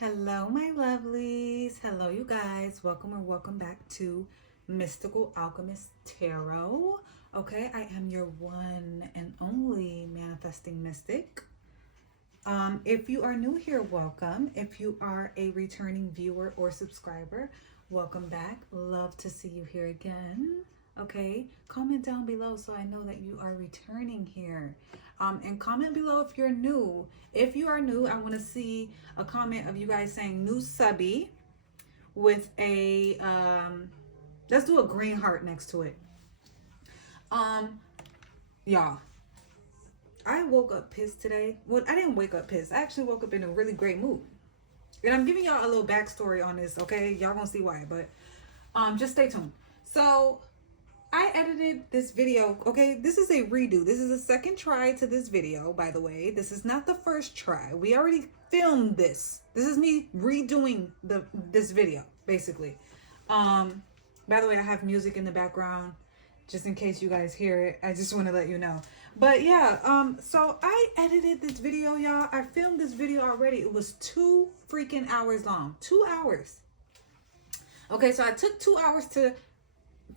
Hello, my lovelies. Hello, you guys. Welcome or welcome back to Mystical Alchemist Tarot. Okay, I am your one and only manifesting mystic. If you are new here, welcome. If you are a returning viewer or subscriber, welcome back. Love to see you here again. Okay, comment down below so I know that you are returning here. And comment below if you're new. If you are new, I want to see a comment of you guys saying new subby with a let's do a green heart next to it. Y'all, I woke up pissed today. Well, I didn't wake up pissed. I actually woke up in a really great mood. And I'm giving y'all a little backstory on this, okay? Y'all gonna see why, but just stay tuned. So I edited this video, okay? This is a redo. This is a second try to this video, by the way. This is not the first try. We already filmed this. This is me redoing this video, basically. By the way, I have music in the background, just in case you guys hear it. I just want to let you know. But yeah, so I edited this video, y'all. I filmed this video already. It was 2 freaking hours long. 2 hours. Okay, so I took 2 hours to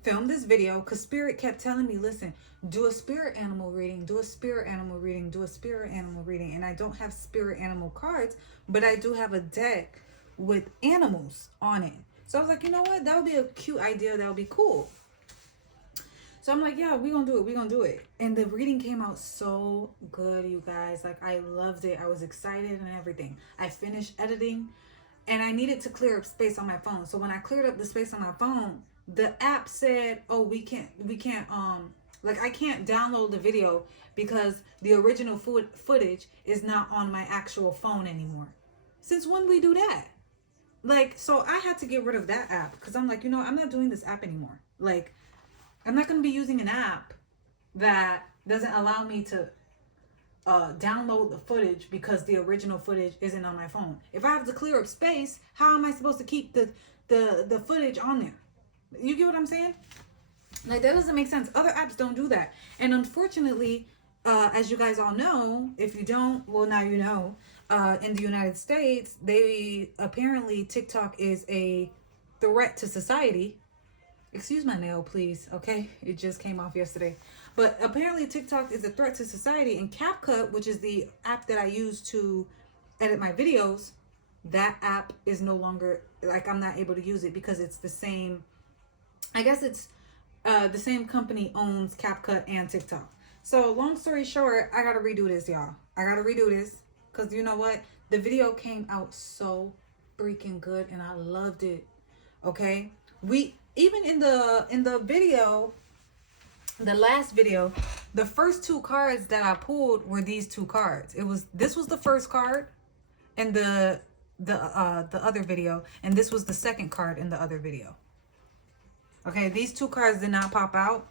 film this video because Spirit kept telling me, listen, do a spirit animal reading, do a spirit animal reading, do a spirit animal reading. And I don't have spirit animal cards, but I do have a deck with animals on it. So I was like, you know what? That would be a cute idea. That would be cool. So I'm like, yeah, we're going to do it. We're going to do it. And the reading came out so good, you guys. Like, I loved it. I was excited and everything. I finished editing and I needed to clear up space on my phone. So when I cleared up the space on my phone, the app said, oh, we can't, like, I can't download the video because the original footage is not on my actual phone anymore. Since when we do that? Like, so I had to get rid of that app because I'm like, you know, I'm not doing this app anymore. Like, I'm not going to be using an app that doesn't allow me to download the footage because the original footage isn't on my phone. If I have to clear up space, how am I supposed to keep the footage on there? You get what I'm saying? Like, that doesn't make sense. Other apps don't do that. And unfortunately, as you guys all know, if you don't, well, now you know, in the United States, apparently TikTok is a threat to society. Excuse my nail, please. Okay, it just came off yesterday. But apparently TikTok is a threat to society, and CapCut, which is the app that I use to edit my videos, that app is no longer, like, I'm not able to use it because it's the same, I guess it's the same company owns CapCut and TikTok. So long story short, I gotta redo this, y'all. I gotta redo this because you know what? The video came out so freaking good and I loved it. Okay, we even in the video, the last video, the first 2 cards that I pulled were these 2 cards. This was the first card in the other video, and this was the second card in the other video. Okay, these 2 cards did not pop out,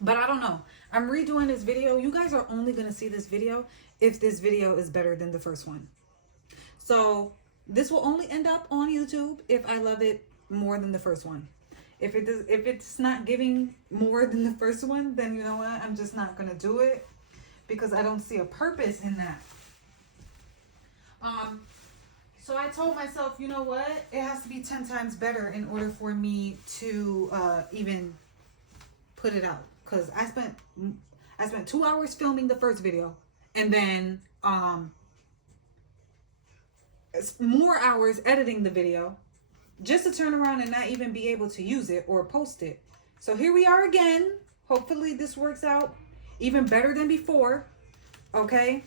but I don't know. I'm redoing this video. You guys are only gonna see this video if this video is better than the first one. So this will only end up on YouTube if I love it more than the first one. If it's not giving more than the first one, then you know what? I'm just not gonna do it because I don't see a purpose in that. So I told myself, you know what? It has to be 10 times better in order for me to even put it out. Because I spent 2 hours filming the first video, and then more hours editing the video, just to turn around and not even be able to use it or post it. So here we are again. Hopefully this works out even better than before. Okay.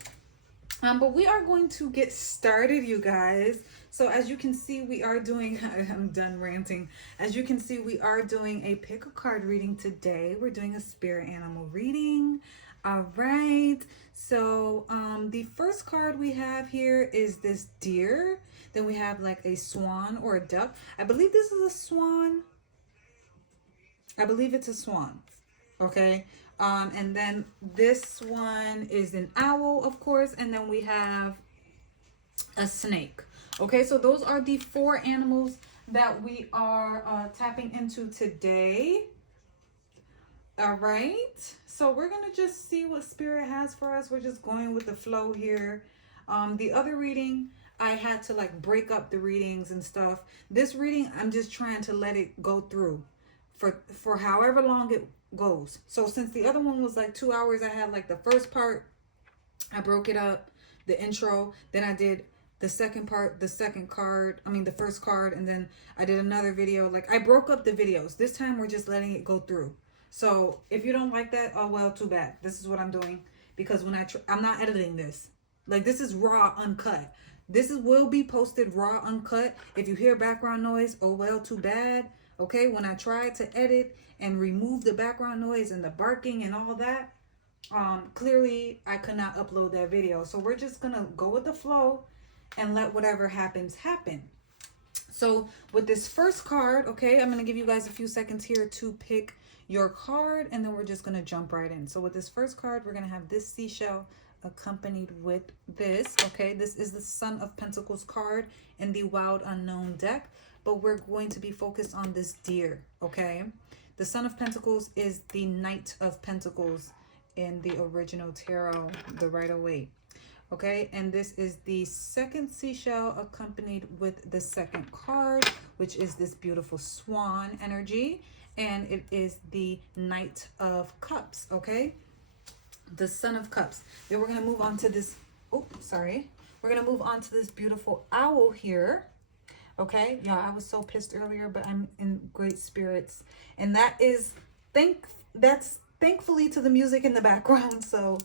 But we are going to get started, you guys. So as you can see, we are doing, I'm done ranting. As you can see, we are doing a pick a card reading today. We're doing a spirit animal reading. All right. So the first card we have here is this deer. Then we have like a swan or a duck. I believe this is a swan. I believe it's a swan. Okay. And then this one is an owl, of course. And then we have a snake. Okay. So those are the 4 animals that we are tapping into today. All right. So we're going to just see what Spirit has for us. We're just going with the flow here. The other reading, I had to like break up the readings and stuff. This reading, I'm just trying to let it go through for however long it goes. So since the other one was like 2 hours, I had like the first part, I broke it up, the intro, then I did the second part, the second card, the first card, and then I did another video. Like I broke up the videos. This time we're just letting it go through. So if you don't like that, oh well, too bad. This is what I'm doing, because when I'm not editing this. Like this is raw, uncut. Will be posted raw, uncut. If you hear background noise, oh well, too bad. Okay, when I tried to edit and remove the background noise and the barking and all that, clearly I could not upload that video. So we're just gonna go with the flow and let whatever happens happen. So with this first card, okay, I'm gonna give you guys a few seconds here to pick your card, and then we're just gonna jump right in. So with this first card, we're gonna have this seashell accompanied with this. Okay, this is the Son of Pentacles card in the Wild Unknown deck, but we're going to be focused on this deer. Okay, the Son of Pentacles is the Knight of Pentacles in the original tarot, the Rider-Waite. Okay, and this is the second seashell accompanied with the second card, which is this beautiful swan energy, and it is the Knight of Cups. Okay, the Son of Cups. Then we're gonna move on to this. Oh, sorry. We're gonna move on to this beautiful owl here. Okay, y'all, I was so pissed earlier, but I'm in great spirits, and that's thankfully to the music in the background. So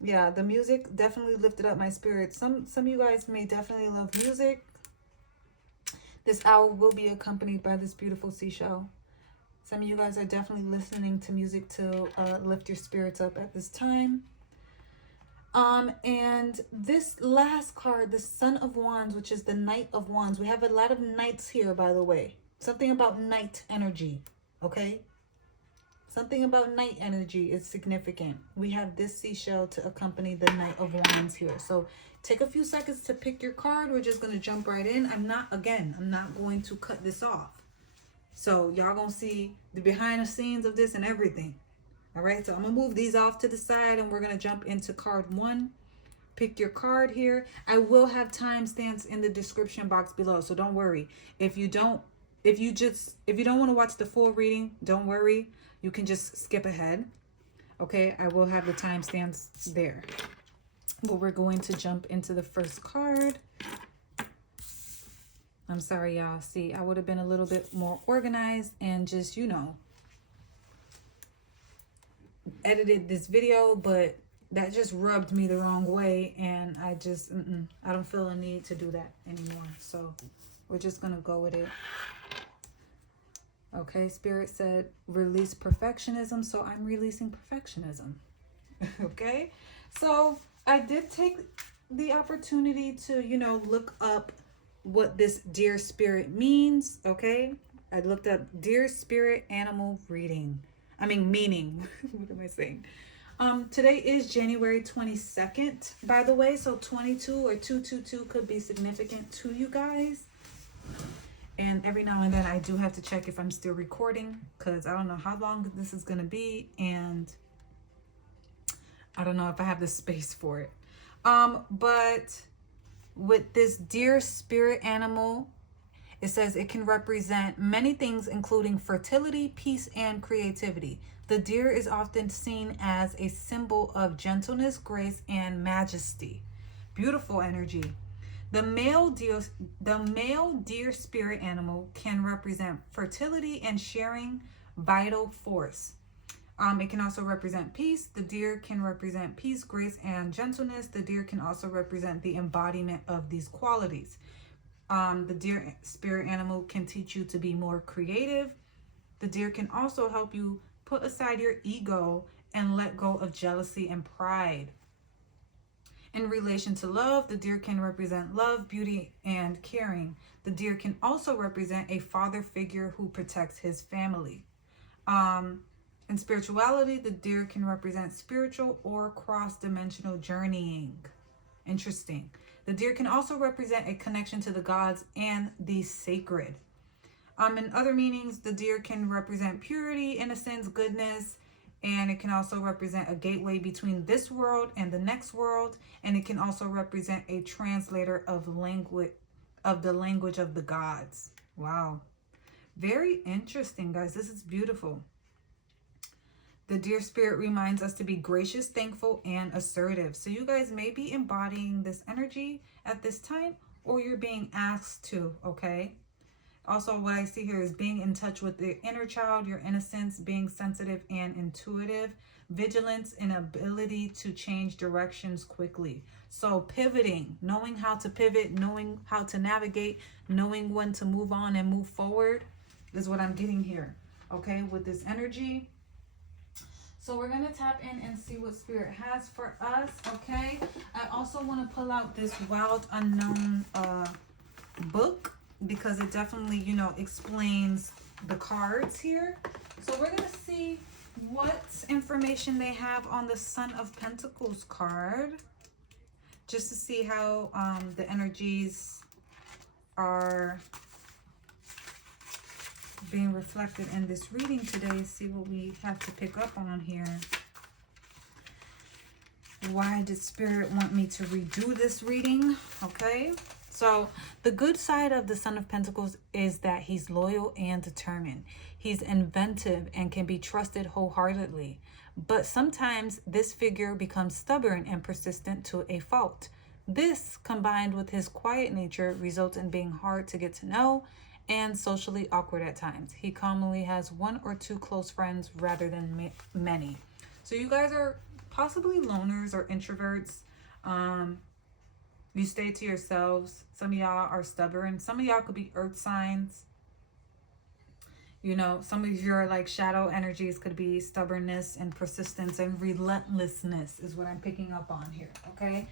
yeah, the music definitely lifted up my spirits. Some of you guys may definitely love music. This owl will be accompanied by this beautiful seashell. Some of you guys are definitely listening to music to lift your spirits up at this time. And this last card, the Son of Wands, which is the Knight of Wands. We have a lot of knights here, by the way. Something about knight energy, okay? Something about night energy is significant. We have this seashell to accompany the Knight of Wands here. So take a few seconds to pick your card. We're just going to jump right in. I'm not going to cut this off. So y'all going to see the behind the scenes of this and everything. All right. So I'm going to move these off to the side and we're going to jump into card 1. Pick your card here. I will have timestamps in the description box below. So don't worry. If you don't want to watch the full reading, don't worry. You can just skip ahead. Okay, I will have the timestamps there. But we're going to jump into the first card. I'm sorry, y'all. See, I would have been a little bit more organized and just, edited this video, but that just rubbed me the wrong way. And I just, I don't feel a need to do that anymore. So we're just going to go with it. Okay, Spirit said release perfectionism, so I'm releasing perfectionism. Okay, so I did take the opportunity to, look up what this deer spirit means. Okay, I looked up deer spirit animal meaning. What am I saying? Today is January 22nd, by the way, so 22 or 222 could be significant to you guys. And every now and then I do have to check if I'm still recording, because I don't know how long this is going to be. And I don't know if I have the space for it. But with this deer spirit animal, it says it can represent many things, including fertility, peace, and creativity. The deer is often seen as a symbol of gentleness, grace, and majesty. Beautiful energy. The male deer spirit animal can represent fertility and sharing vital force. It can also represent peace. The deer can represent peace, grace, and gentleness. The deer can also represent the embodiment of these qualities. The deer spirit animal can teach you to be more creative. The deer can also help you put aside your ego and let go of jealousy and pride. In relation to love, the deer can represent love, beauty, and caring. The deer can also represent a father figure who protects his family. In spirituality, the deer can represent spiritual or cross-dimensional journeying. Interesting. The deer can also represent a connection to the gods and the sacred. In other meanings, the deer can represent purity, innocence, goodness, And it can also represent a gateway between this world and the next world. And it can also represent a translator of the language of the gods. Wow. Very interesting, guys. This is beautiful. The deer spirit reminds us to be gracious, thankful, and assertive. So you guys may be embodying this energy at this time, or you're being asked to, okay? Also, what I see here is being in touch with the inner child, your innocence, being sensitive and intuitive, vigilance, and ability to change directions quickly. So pivoting, knowing how to pivot, knowing how to navigate, knowing when to move on and move forward is what I'm getting here, okay, with this energy. So we're going to tap in and see what Spirit has for us, okay? I also want to pull out this Wild Unknown book, because it definitely, you know, explains the cards here. So we're going to see what information they have on the Son of Pentacles card, just to see how the energies are being reflected in this reading today. See what we have to pick up on here. Why did Spirit want me to redo this reading? Okay. So the good side of the Son of Pentacles is that he's loyal and determined. He's inventive and can be trusted wholeheartedly. But sometimes this figure becomes stubborn and persistent to a fault. This, combined with his quiet nature, results in being hard to get to know and socially awkward at times. He commonly has one or two close friends rather than many. So you guys are possibly loners or introverts. You stay to yourselves. Some of y'all are stubborn. Some of y'all could be earth signs. You know, some of your like shadow energies could be stubbornness and persistence and relentlessness is what I'm picking up on here, okay?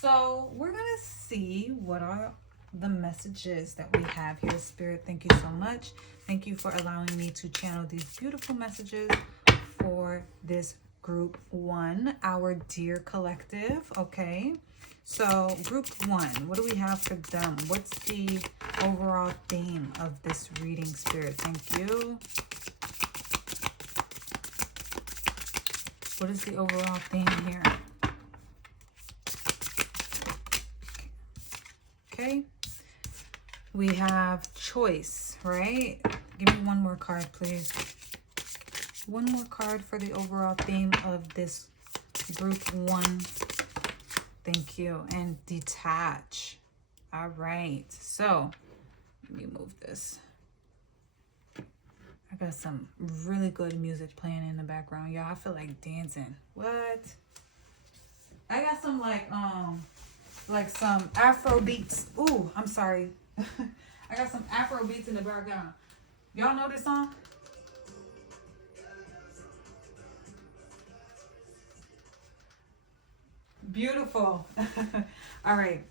So we're going to see what are the messages that we have here. Spirit, thank you so much. Thank you for allowing me to channel these beautiful messages for this group 1, our dear collective, okay? So group 1, what do we have for them? What's the overall theme of this reading, Spirit? Thank you. What is the overall theme here? Okay. We have choice, right? Give me one more card, please. One more card for the overall theme of this group 1. Thank you. And detach. All right. So let me move this. I got some really good music playing in the background. Y'all, I feel like dancing. What? I got some like some Afro beats. Ooh, I'm sorry. I got some Afro beats in the background. Y'all know this song? Beautiful. All right.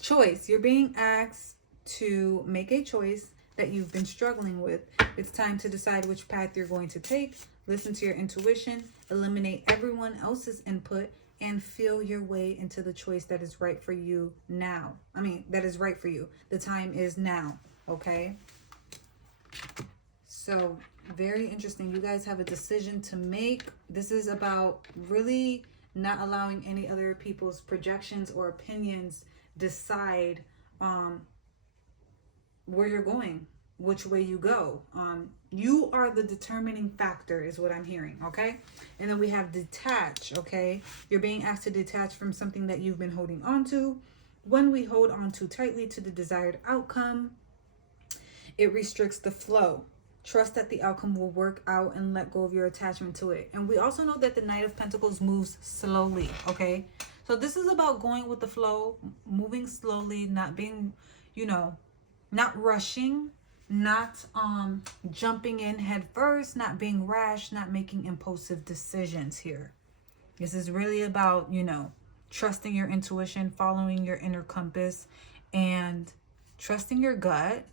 Choice. You're being asked to make a choice that you've been struggling with. It's time to decide which path you're going to take. Listen to your intuition, eliminate everyone else's input, and feel your way into the choice that is right for you now. I mean, that is right for you. The time is now, okay? So, very interesting. You guys have a decision to make. This is about really not allowing any other people's projections or opinions decide where you're going, which way you go. You are the determining factor is what I'm hearing, okay? And then we have detach, okay? You're being asked to detach from something that you've been holding on to. When we hold on too tightly to the desired outcome, it restricts the flow. Trust that the outcome will work out and let go of your attachment to it. And we also know that the Knight of Pentacles moves slowly, okay? So this is about going with the flow, moving slowly, not being, you know, not rushing, not jumping in head first, not being rash, not making impulsive decisions here. This is really about, you know, trusting your intuition, following your inner compass, and trusting your gut.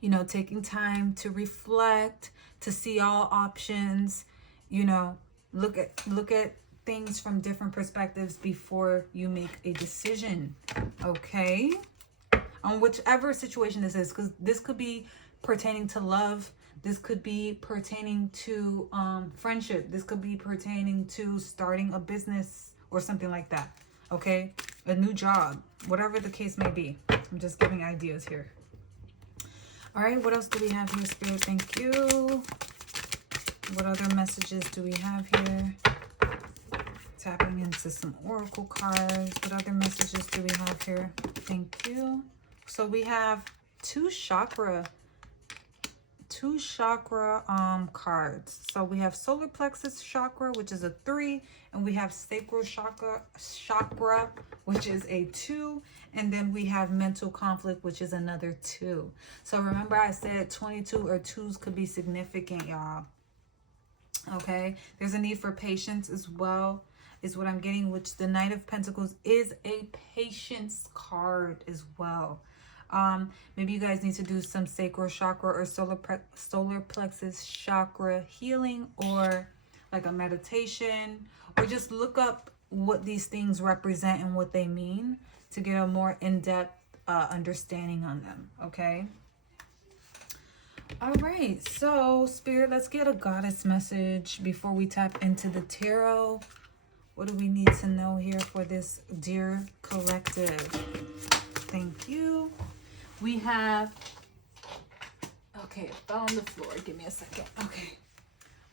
You know, taking time to reflect, to see all options, you know, look at things from different perspectives before you make a decision, okay? On whichever situation this is, because this could be pertaining to love, This could be pertaining to friendship. This could be pertaining to starting a business or something like that. Okay? A new job. Whatever the case may be. I'm just giving ideas here. All right. What else do we have here, Spirit? Thank you. What other messages do we have here? Tapping into some oracle cards. What other messages do we have here? Thank you. So we have two chakra cards. So we have solar plexus chakra, which is a 3, and we have sacral chakra, which is a 2, and then we have mental conflict, which is another 2. So remember I said 22 or 2s could be significant, y'all. Okay, there's a need for patience as well, is what I'm getting, which the Knight of Pentacles is a patience card as well. Maybe you guys need to do some sacral chakra or solar plexus chakra healing, or like a meditation, or just look up what these things represent and what they mean to get a more in-depth understanding on them. Okay. All right. So Spirit, let's get a goddess message before we tap into the tarot. What do we need to know here for this dear collective? Thank you. We have, okay, it fell on the floor. Give me a second. Okay.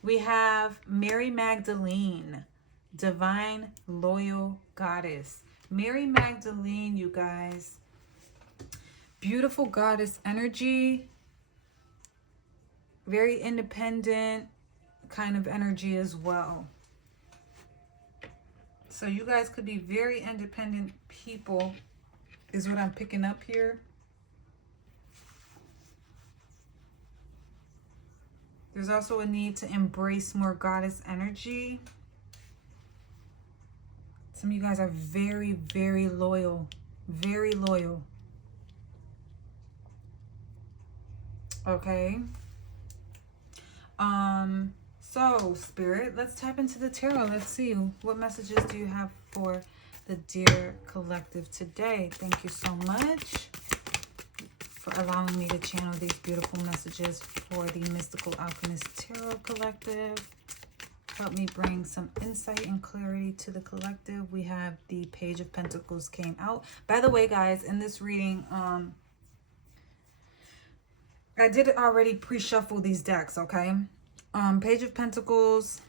We have Mary Magdalene, divine, loyal goddess. Mary Magdalene, you guys. Beautiful goddess energy. Very independent kind of energy as well. So you guys could be very independent people, is what I'm picking up here. There's also a need to embrace more goddess energy. Some of you guys are very, very loyal. Very loyal. Okay. So Spirit, let's tap into the tarot. Let's see, what messages do you have for the dear collective today? Thank you so much for allowing me to channel these beautiful messages for the Mystical Alchemist Tarot Collective. Help me bring some insight and clarity to the collective. We have the Page of Pentacles came out. By the way, guys, in this reading, I did already pre-shuffle these decks, okay? Page of Pentacles.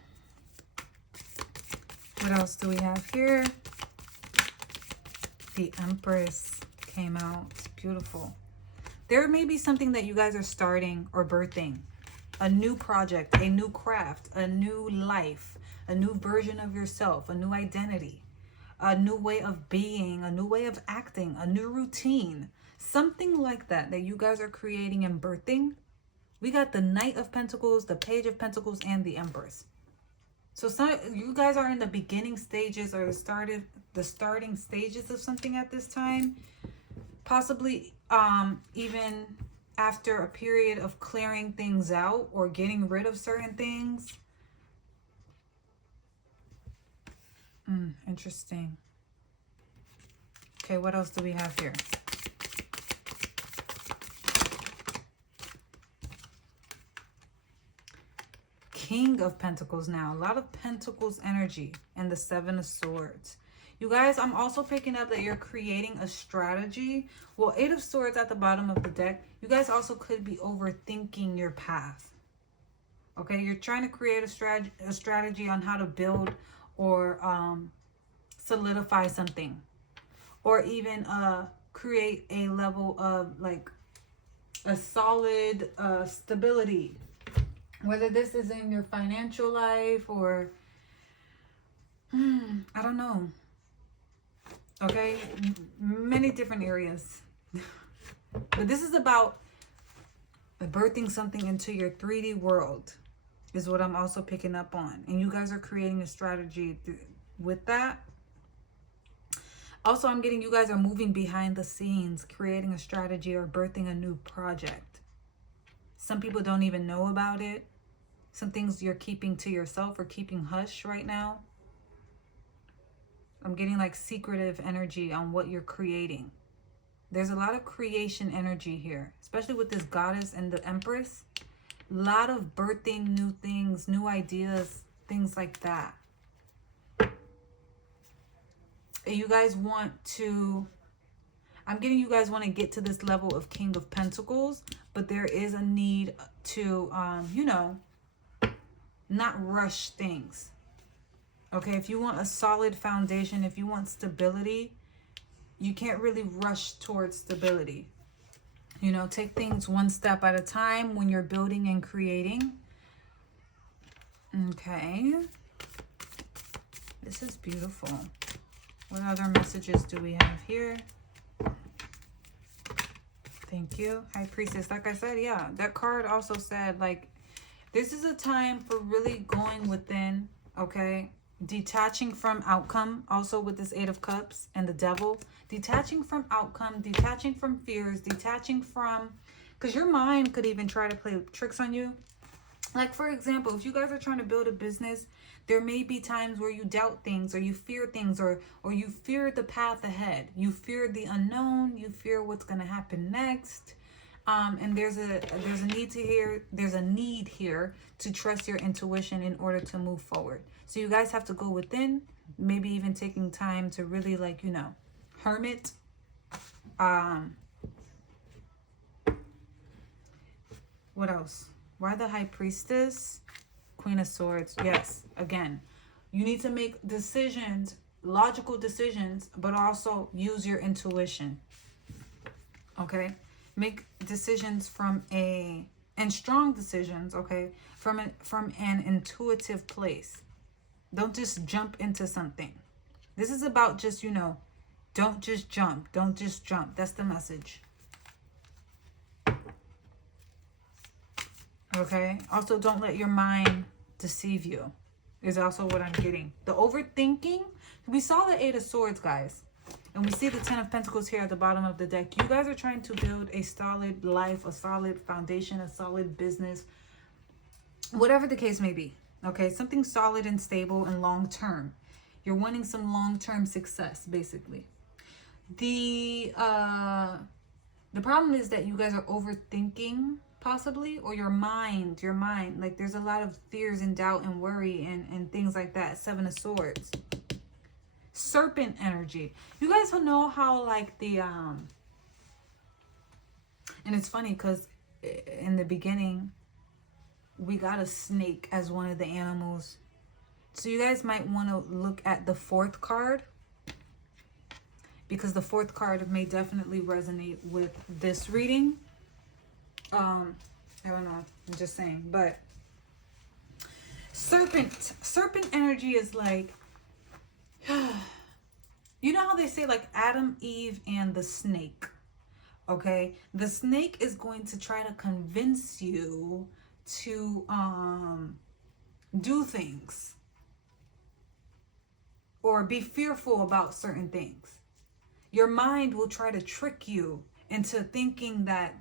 What else do we have here? The Empress came out. It's beautiful. There may be something that you guys are starting or birthing. A new project, a new craft, a new life, a new version of yourself, a new identity, a new way of being, a new way of acting, a new routine. Something like that you guys are creating and birthing. We got the Knight of Pentacles, the Page of Pentacles, and the Empress. So you guys are in the beginning stages or the starting stages of something at this time. Possibly even after a period of clearing things out or getting rid of certain things. Interesting. Okay, what else do we have here? King of Pentacles now. A lot of Pentacles energy and the Seven of Swords. You guys, I'm also picking up that you're creating a strategy. Well, Eight of Swords at the bottom of the deck. You guys also could be overthinking your path. Okay, you're trying to create a strategy on how to build or solidify something. Or even create a level of like a solid stability. Whether this is in your financial life or, I don't know. Okay, many different areas. But this is about birthing something into your 3D world is what I'm also picking up on. And you guys are creating a strategy with that. Also, I'm getting you guys are moving behind the scenes, creating a strategy or birthing a new project. Some people don't even know about it. Some things you're keeping to yourself or keeping hush right now. I'm getting like secretive energy on what you're creating. There's a lot of creation energy here, especially with this Goddess and the Empress. lot of birthing new things, new ideas, things like that. You guys want to, I'm getting you guys want to get to this level of King of Pentacles, but there is a need to, you know, not rush things. Okay, if you want a solid foundation, if you want stability, you can't really rush towards stability. You know, take things one step at a time when you're building and creating. Okay. This is beautiful. What other messages do we have here? Thank you. High Priestess. Like I said, yeah, that card also said, like, this is a time for really going within, okay? Detaching from outcome, also with this Eight of Cups and the Devil. Detaching from outcome, detaching from fears, detaching from... Because your mind could even try to play tricks on you. Like, for example, if you guys are trying to build a business, there may be times where you doubt things, or you fear things, or you fear the path ahead. You fear the unknown. You fear what's going to happen next. And there's a need here to trust your intuition in order to move forward. So you guys have to go within, maybe even taking time to really, like, you know, hermit. What else? Why the High Priestess? Queen of Swords. Yes, again, you need to make decisions, logical decisions, but also use your intuition. Okay? Make decisions and strong decisions, okay, from an intuitive place. Don't just jump into something. This is about just, you know, don't just jump. Don't just jump. That's the message. Okay? Also, don't let your mind deceive you, is also what I'm getting. The overthinking, we saw the Eight of Swords, guys. And we see the Ten of Pentacles here at the bottom of the deck. You guys are trying to build a solid life, a solid foundation, a solid business, whatever the case may be. Okay, something solid and stable and long-term. You're wanting some long-term success, basically. The problem is that you guys are overthinking, possibly, or your mind, like there's a lot of fears and doubt and worry and things like that. Seven of Swords. Serpent energy. You guys know how, like, the and it's funny because in the beginning we got a snake as one of the animals. So you guys might want to look at the fourth card, because the fourth card may definitely resonate with this reading. I don't know, I'm just saying. But serpent energy is like, you know how they say, like, Adam, Eve, and the snake. Okay, the snake is going to try to convince you to do things or be fearful about certain things. Your mind will try to trick you into thinking that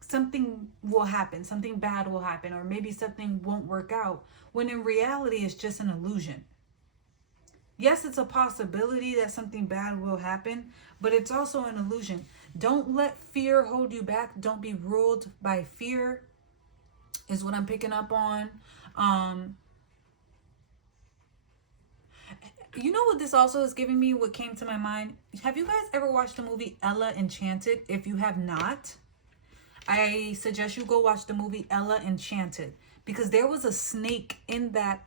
something will happen, something bad will happen, or maybe something won't work out, when in reality it's just an illusion. Yes, it's a possibility that something bad will happen, but it's also an illusion. Don't let fear hold you back. Don't be ruled by fear, is what I'm picking up on. You know what this also is giving me, what came to my mind? Have you guys ever watched the movie Ella Enchanted? If you have not, I suggest you go watch the movie Ella Enchanted, because there was a snake in that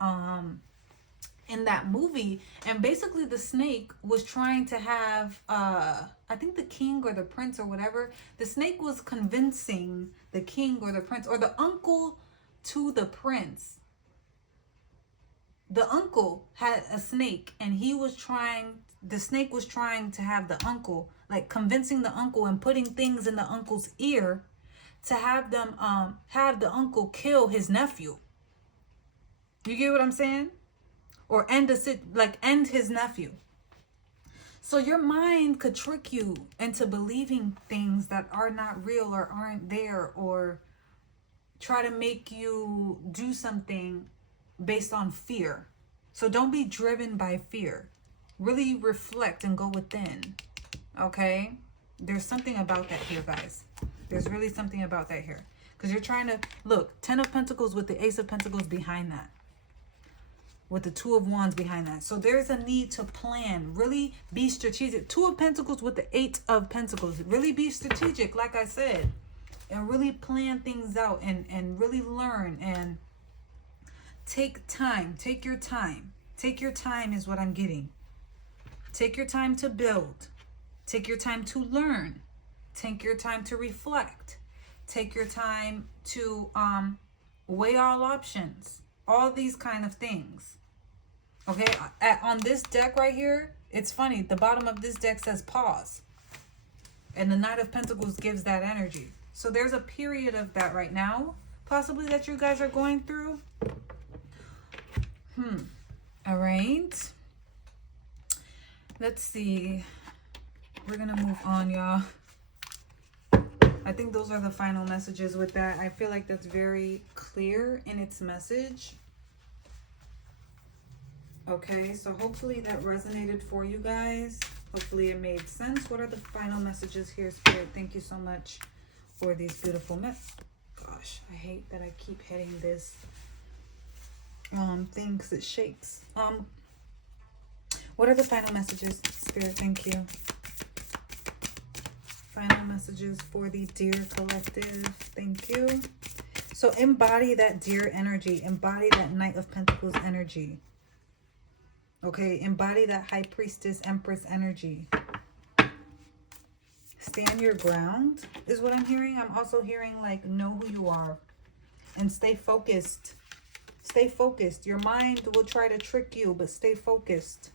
movie, and basically the snake was trying to have I think the king or the prince or whatever. The snake was convincing the king or the prince or the uncle to the prince. The uncle had a snake, and the snake was trying to have the uncle, like convincing the uncle and putting things in the uncle's ear to have them have the uncle kill his nephew. You get what I'm saying? Or end his nephew. So your mind could trick you into believing things that are not real or aren't there, or try to make you do something based on fear. So don't be driven by fear. Really reflect and go within. Okay? There's something about that here, guys. There's really something about that here. Because you're trying to, look, 10 of Pentacles with the Ace of Pentacles behind that. With the Two of Wands behind that. So there's a need to plan. Really be strategic. Two of Pentacles with the Eight of Pentacles. Really be strategic, like I said. And really plan things out and really learn. And take time. Take your time. Take your time is what I'm getting. Take your time to build. Take your time to learn. Take your time to reflect. Take your time to weigh all options. All these kind of things. Okay, on this deck right here, it's funny. The bottom of this deck says pause. And the Knight of Pentacles gives that energy. So there's a period of that right now, possibly, that you guys are going through. All right. Let's see. We're going to move on, y'all. I think those are the final messages with that. I feel like that's very clear in its message. Okay, so hopefully that resonated for you guys. Hopefully it made sense. What are the final messages here, Spirit? Thank you so much for these beautiful messages. Gosh, I hate that I keep hitting this thing because it shakes. What are the final messages, Spirit? Thank you. Final messages for the Deer Collective. Thank you. So embody that Deer energy. Embody that Knight of Pentacles energy. Okay, embody that High Priestess Empress energy. Stand your ground is what I'm hearing. I'm also hearing, like, know who you are and stay focused. Stay focused. Your mind will try to trick you, but stay focused.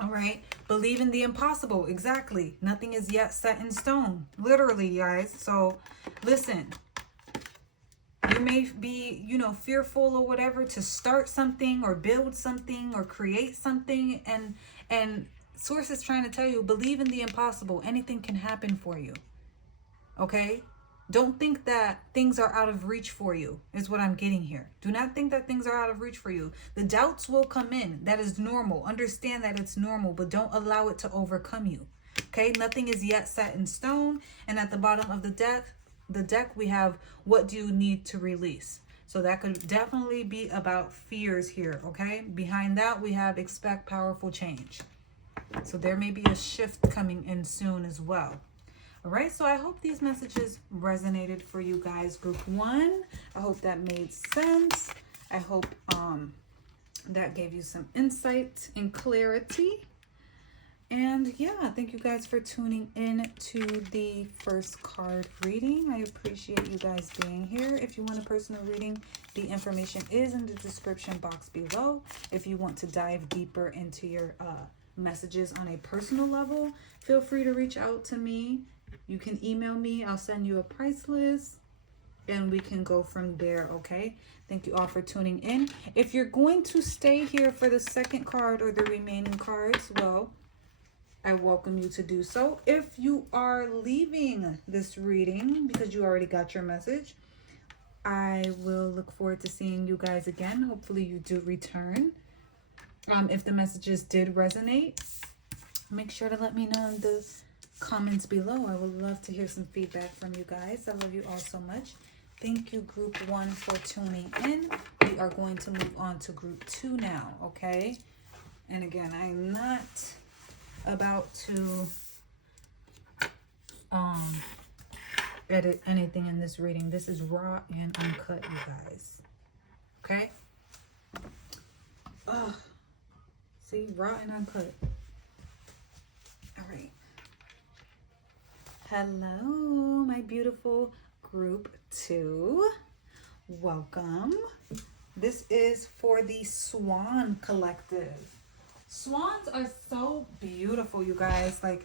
All right. Believe in the impossible. Exactly. Nothing is yet set in stone. Literally, guys. So listen. You may be, you know, fearful or whatever to start something or build something or create something. And Source is trying to tell you, believe in the impossible. Anything can happen for you. Okay? Don't think that things are out of reach for you, is what I'm getting here. Do not think that things are out of reach for you. The doubts will come in. That is normal. Understand that it's normal, but don't allow it to overcome you. Okay? Nothing is yet set in stone. And at the bottom of the deck, we have, what do you need to release? So that could definitely be about fears here, okay? Behind that, we have expect powerful change. So there may be a shift coming in soon as well. All right, so I hope these messages resonated for you guys, group 1. I hope that made sense. I hope that gave you some insight and clarity. And yeah, thank you guys for tuning in to the first card reading. I appreciate you guys being here. If you want a personal reading, the information is in the description box below. If you want to dive deeper into your messages on a personal level, feel free to reach out to me. You can email me. I'll send you a price list and we can go from there, okay? Thank you all for tuning in. If you're going to stay here for the second card or the remaining cards, well, I welcome you to do so. If you are leaving this reading because you already got your message, I will look forward to seeing you guys again. Hopefully you do return. If the messages did resonate, make sure to let me know in the comments below. I would love to hear some feedback from you guys. I love you all so much. Thank you, group 1, for tuning in. We are going to move on to group 2 now, okay? And again, I'm not about to edit anything in this reading. This is raw and uncut, you guys. Okay? See, raw and uncut. All right. Hello, my beautiful group 2. Welcome. This is for the Swan Collective. Swans are so beautiful, you guys. Like,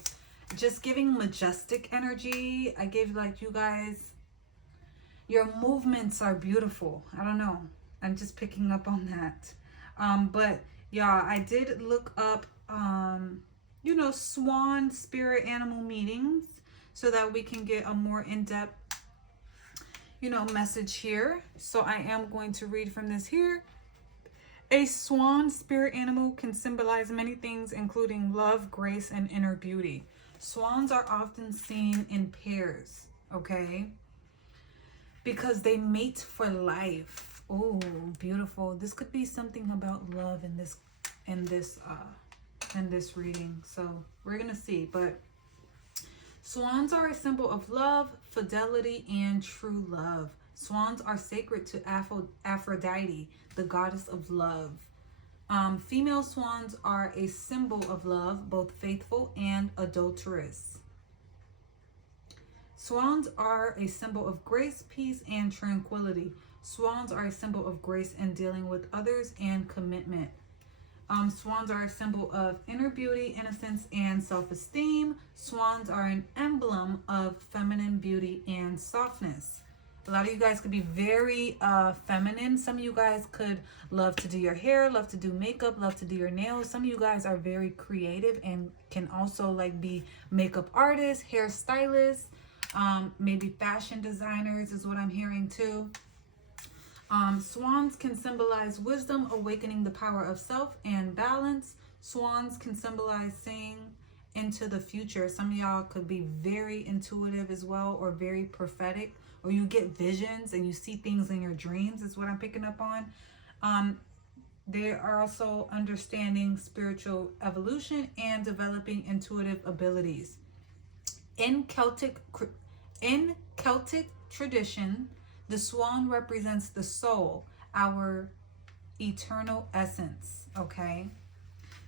just giving majestic energy. I gave, like, you guys, your movements are beautiful. I don't know. I'm just picking up on that. But yeah, I did look up, you know, swan spirit animal meetings so that we can get a more in-depth, you know, message here. So I am going to read from this here. A swan spirit animal can symbolize many things, including love, grace, and inner beauty. Swans are often seen in pairs, okay? because they mate for life. Oh, beautiful. This could be something about love in this reading. So we're gonna see. But swans are a symbol of love, fidelity, and true love. Swans are sacred to Aphrodite, the goddess of love. Female swans are a symbol of love, both faithful and adulterous. Swans are a symbol of grace, peace, and tranquility. Swans are a symbol of grace in dealing with others and commitment. Swans are a symbol of inner beauty, innocence, and self-esteem. Swans are an emblem of feminine beauty and softness. A lot of you guys could be very feminine. Some of you guys could love to do your hair, love to do makeup, love to do your nails. Some of you guys are very creative and can also like be makeup artists, hairstylists, maybe fashion designers is what I'm hearing too. Swans can symbolize wisdom, awakening the power of self, and balance. Swans can symbolize seeing into the future. Some of y'all could be very intuitive as well, or very prophetic, or you get visions and you see things in your dreams is what I'm picking up on. They are also understanding spiritual evolution and developing intuitive abilities. In Celtic tradition, the swan represents the soul, our eternal essence. Okay,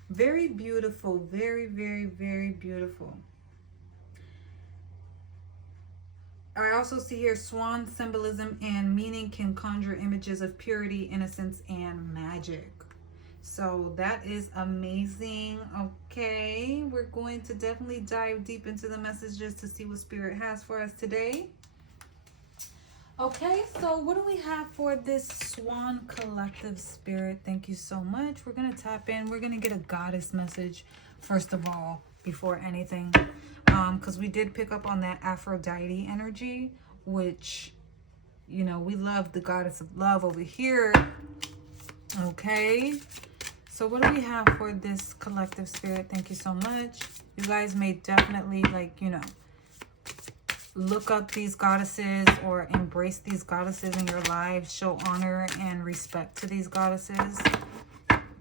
very beautiful, very, very, very beautiful. I also see here swan symbolism and meaning can conjure images of purity, innocence, and magic. So that is amazing. Okay, we're going to definitely dive deep into the messages to see what Spirit has for us today. Okay, so what do we have for this Swan Collective, Spirit? Thank you so much. We're going to tap in. We're going to get a goddess message, first of all, before anything. Because we did pick up on that Aphrodite energy, which, you know, we love the goddess of love over here. Okay, so what do we have for this collective, Spirit? Thank you so much. You guys may definitely, like, you know, look up these goddesses or embrace these goddesses in your lives. Show honor and respect to these goddesses.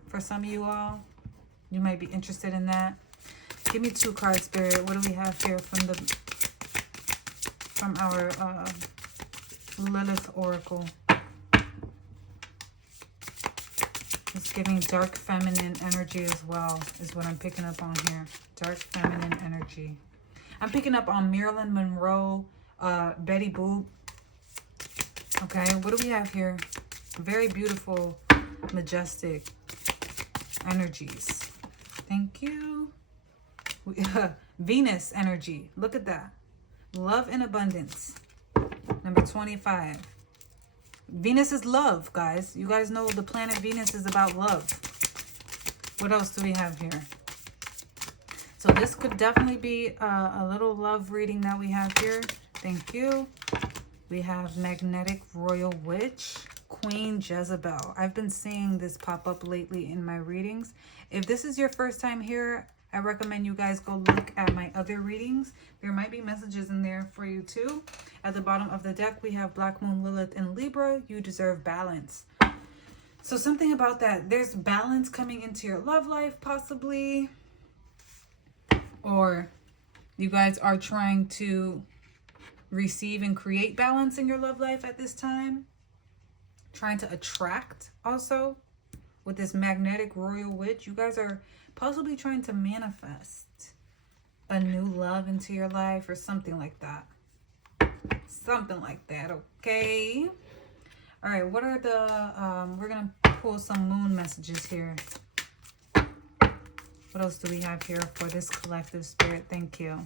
For some of you all, you might be interested in that. Give me 2 cards, Spirit. What do we have here from our Lilith Oracle? It's giving dark feminine energy as well, is what I'm picking up on here. Dark feminine energy. I'm picking up on Marilyn Monroe, Betty Boop. Okay, what do we have here? Very beautiful, majestic energies. Thank you. Venus energy. Look at that. Love and abundance. Number 25. Venus is love, guys. You guys know the planet Venus is about love. What else do we have here? So this could definitely be a little love reading that we have here. Thank you. We have Magnetic Royal Witch, Queen Jezebel. I've been seeing this pop up lately in my readings. If this is your first time here, I recommend you guys go look at my other readings. There might be messages in there for you too. At the bottom of the deck, we have Black Moon Lilith in Libra. You deserve balance. So something about that. There's balance coming into your love life, possibly. Or you guys are trying to receive and create balance in your love life at this time. Trying to attract also with this Magnetic Royal Witch. You guys are possibly trying to manifest a new love into your life or something like that. Something like that, okay? All right, what are the, we're going to pull some moon messages here. What else do we have here for this collective, Spirit? Thank you.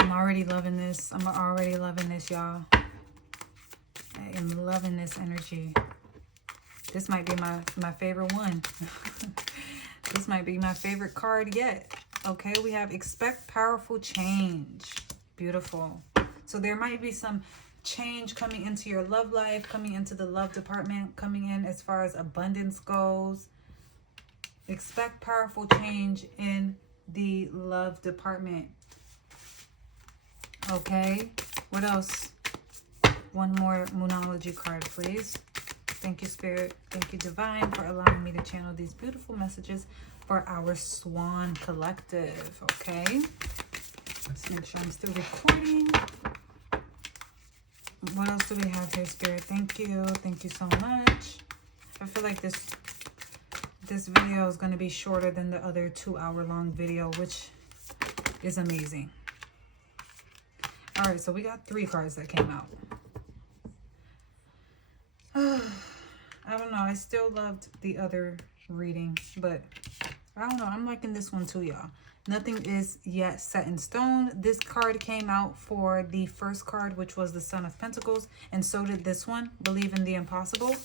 I'm already loving this. I'm already loving this, y'all. I am loving this energy. This might be my favorite one. This might be my favorite card yet. Okay, we have expect powerful change. Beautiful. So there might be some change coming into your love life, coming into the love department, coming in as far as abundance goes. Expect powerful change in the love department. Okay, what else? One more Moonology card, please. Thank you, Spirit. Thank you, Divine, for allowing me to channel these beautiful messages for our Swan Collective. Okay. Let's make sure I'm still recording. What else do we have here, Spirit? Thank you. Thank you so much. I feel like this video is going to be shorter than the other 2-hour-long video, which is amazing. All right, so we got 3 cards that came out. I don't know. I still loved the other reading, but I don't know. I'm liking this one too, y'all. Nothing is yet set in stone. This card came out for the first card, which was the Son of Pentacles, and so did this one, Believe in the Impossible.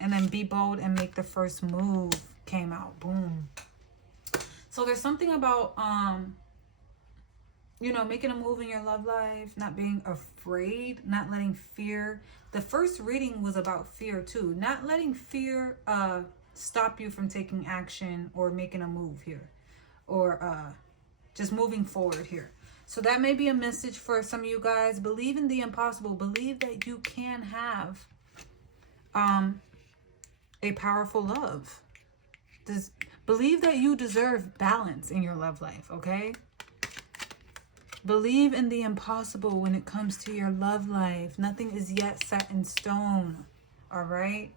And then Be Bold and Make the First Move came out. Boom. So there's something about, you know, making a move in your love life, not being afraid, not letting fear. The first reading was about fear too. Not letting fear stop you from taking action or making a move here. Or just moving forward here. So that may be a message for some of you guys. Believe in the impossible. Believe that you can have a powerful love. Believe that you deserve balance in your love life, okay? Believe in the impossible when it comes to your love life. Nothing is yet set in stone, all right?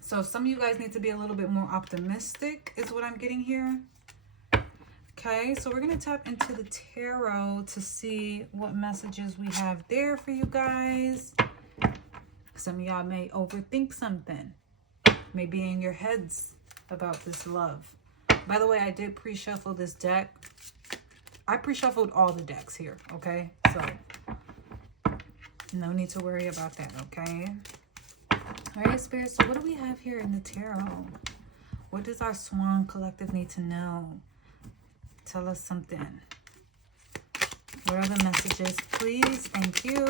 So some of you guys need to be a little bit more optimistic is what I'm getting here. Okay, so we're going to tap into the tarot to see what messages we have there for you guys. Some of y'all may overthink something. Maybe in your heads about this love. By the way, I did pre-shuffle this deck. I pre-shuffled all the decks here, okay? So, no need to worry about that, okay? All right, Spirit, so what do we have here in the tarot? What does our Swan Collective need to know? Tell us something. What are the messages, please? Thank you.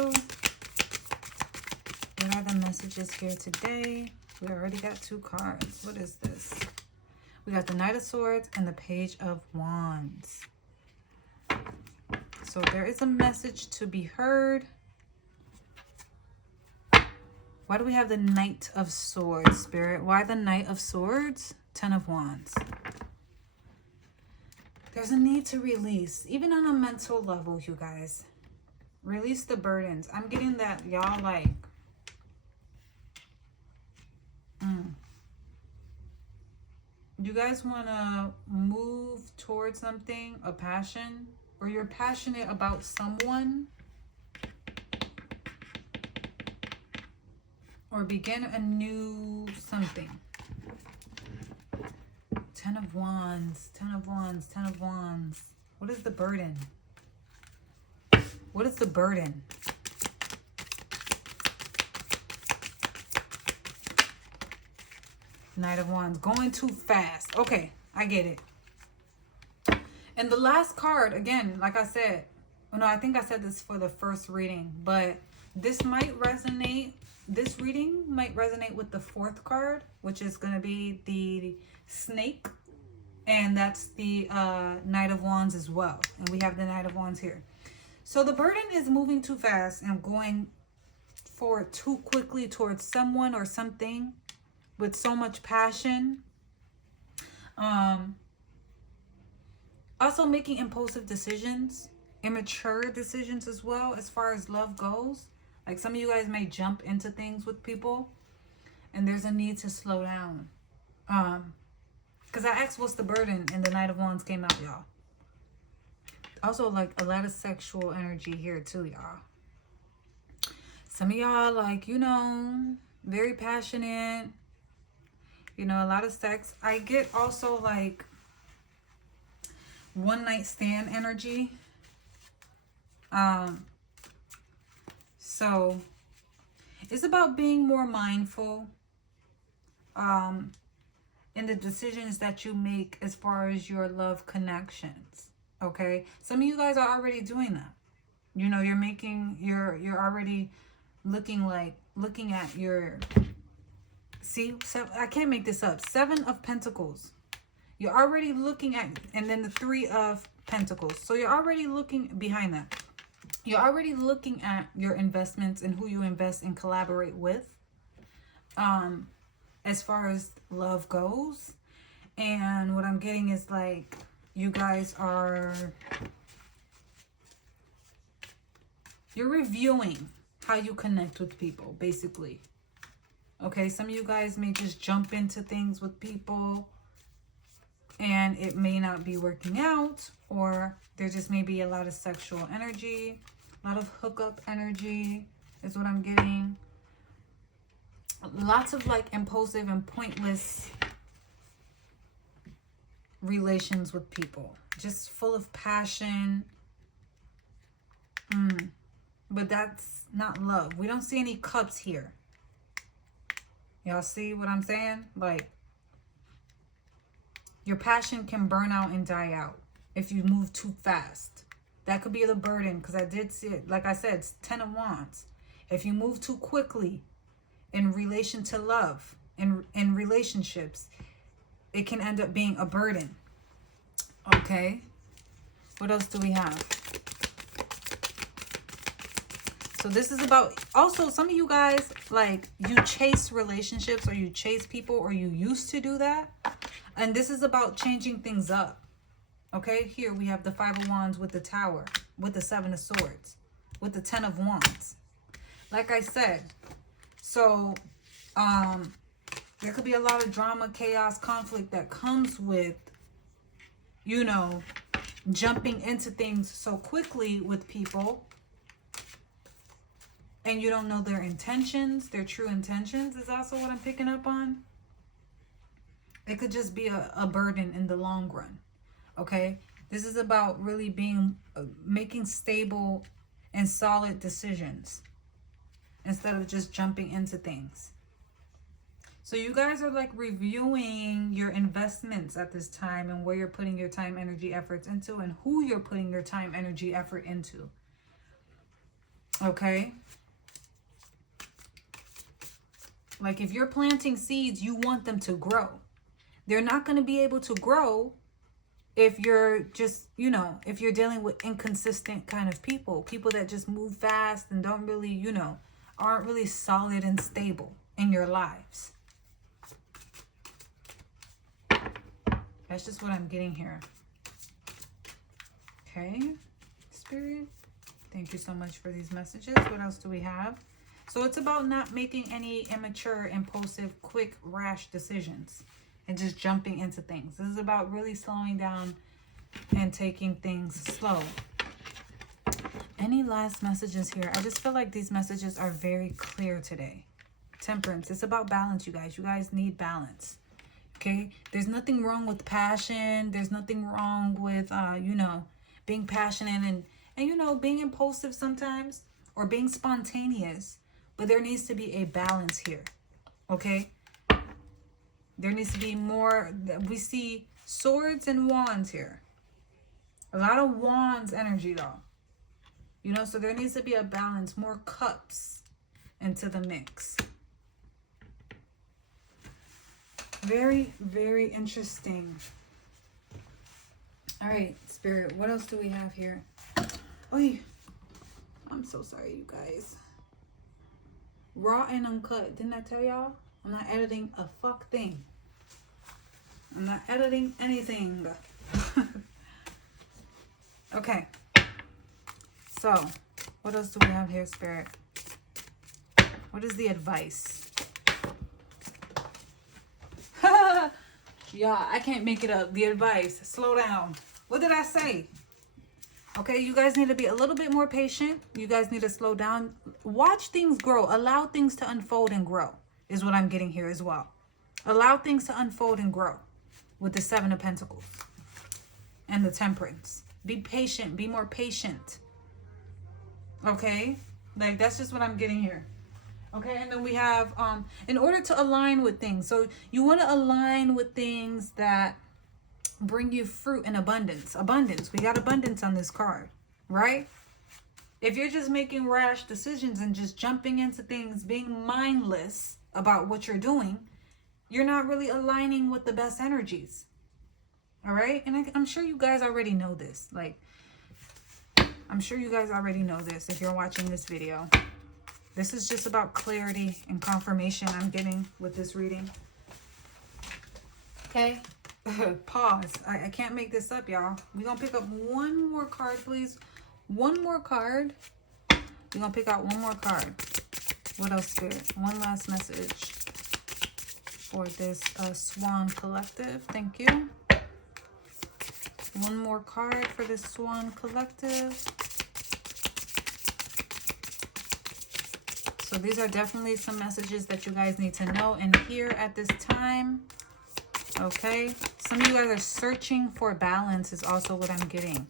What are the messages here today? We already got 2 cards. What is this? We got the Knight of Swords and the Page of Wands. So there is a message to be heard. Why do we have the Knight of Swords, Spirit? Why the Knight of Swords? 10 of Wands. There's a need to release, even on a mental level, you guys. Release the burdens. I'm getting that y'all like... You guys want to move towards something, a passion, or you're passionate about someone, or begin a new something. 10 of Wands, 10 of Wands, 10 of Wands. What is the burden? What is the burden? Knight of Wands, going too fast. Okay, I get it. And the last card, again, like I said, oh no, I think I said this for the first reading, but this might resonate, this reading might resonate with the 4th card, which is going to be the Snake. And that's the Knight of Wands as well. And we have the Knight of Wands here. So the burden is moving too fast and going forward too quickly towards someone or something with so much passion. Also making impulsive decisions, immature decisions as well as far as love goes. Like some of you guys may jump into things with people and there's a need to slow down. Because I asked what's the burden and the Knight of Wands came out, y'all. Also like a lot of sexual energy here too, y'all. Some of y'all like, you know, very passionate. You know, a lot of sex. I get also like one night stand energy. So it's about being more mindful in the decisions that you make as far as your love connections. Okay, some of you guys are already doing that. You know, you're already looking at your, see, I can't make this up. 7 of Pentacles. You're already looking at, and then the 3 of Pentacles. So you're already looking behind that. You're already looking at your investments and who you invest and collaborate with. As far as love goes. And what I'm getting is like you guys are, you're reviewing how you connect with people, basically. Okay, some of you guys may just jump into things with people and it may not be working out, or there just may be a lot of sexual energy, a lot of hookup energy is what I'm getting. Lots of like impulsive and pointless relations with people, just full of passion. But that's not love. We don't see any cups here. Y'all see what I'm saying? Like, your passion can burn out and die out if you move too fast. That could be the burden, because I did see it. Like I said, it's 10 of Wands. If you move too quickly in relation to love, in relationships, it can end up being a burden. Okay. What else do we have? So this is about, also some of you guys, like, you chase relationships or you chase people, or you used to do that. And this is about changing things up. Okay. Here we have the 5 of Wands with the Tower, with the 7 of Swords, with the 10 of Wands. Like I said, so there could be a lot of drama, chaos, conflict that comes with, you know, jumping into things so quickly with people, and you don't know their intentions, their true intentions is also what I'm picking up on. It could just be a burden in the long run. Okay. This is about really being, making stable and solid decisions instead of just jumping into things. So you guys are like reviewing your investments at this time and where you're putting your time, energy, efforts into, and who you're putting your time, energy, effort into. Okay. Like, if you're planting seeds, you want them to grow. They're not going to be able to grow if you're just, you know, if you're dealing with inconsistent kind of people that just move fast and don't really, you know, aren't really solid and stable in your lives. That's just what I'm getting here. Okay, Spirit, thank you so much for these messages. What else do we have? So it's about not making any immature, impulsive, quick, rash decisions and just jumping into things. This is about really slowing down and taking things slow. Any last messages here? I just feel like these messages are very clear today. Temperance. It's about balance, you guys. You guys need balance. Okay? There's nothing wrong with passion. There's nothing wrong with, you know, being passionate and, you know, being impulsive sometimes or being spontaneous. But there needs to be a balance here. Okay? There needs to be more. We see swords and wands here. A lot of wands energy, though. You know, so there needs to be a balance, more cups into the mix. Very, very interesting. All right, Spirit, what else do we have here? Oh, I'm so sorry, you guys. Raw and uncut. Didn't I tell y'all? I'm not editing a fuck thing. I'm not editing anything. Okay. So, what else do we have here, Spirit? What is the advice? Yeah, I can't make it up. The advice. Slow down. What did I say? Okay, you guys need to be a little bit more patient. You guys need to slow down. Watch things grow. Allow things to unfold and grow is what I'm getting here as well. Allow things to unfold and grow with the 7 of Pentacles and the Temperance. Be patient. Be more patient. Okay? Like, that's just what I'm getting here. Okay, and then we have, in order to align with things. So you want to align with things that bring you fruit and abundance. Abundance. We got abundance on this card, right? If you're just making rash decisions and just jumping into things, being mindless about what you're doing, you're not really aligning with the best energies. All right? And I'm sure you guys already know this. Like, I'm sure you guys already know this if you're watching this video. This is just about clarity and confirmation I'm getting with this reading. Okay. Pause. I can't make this up, y'all. We're going to pick up one more card, please. One more card. We're going to pick out one more card. What else, Spirit? One last message for this Swan Collective. Thank you. One more card for this Swan Collective. So these are definitely some messages that you guys need to know and hear at this time. Okay. Some of you guys are searching for balance is also what I'm getting.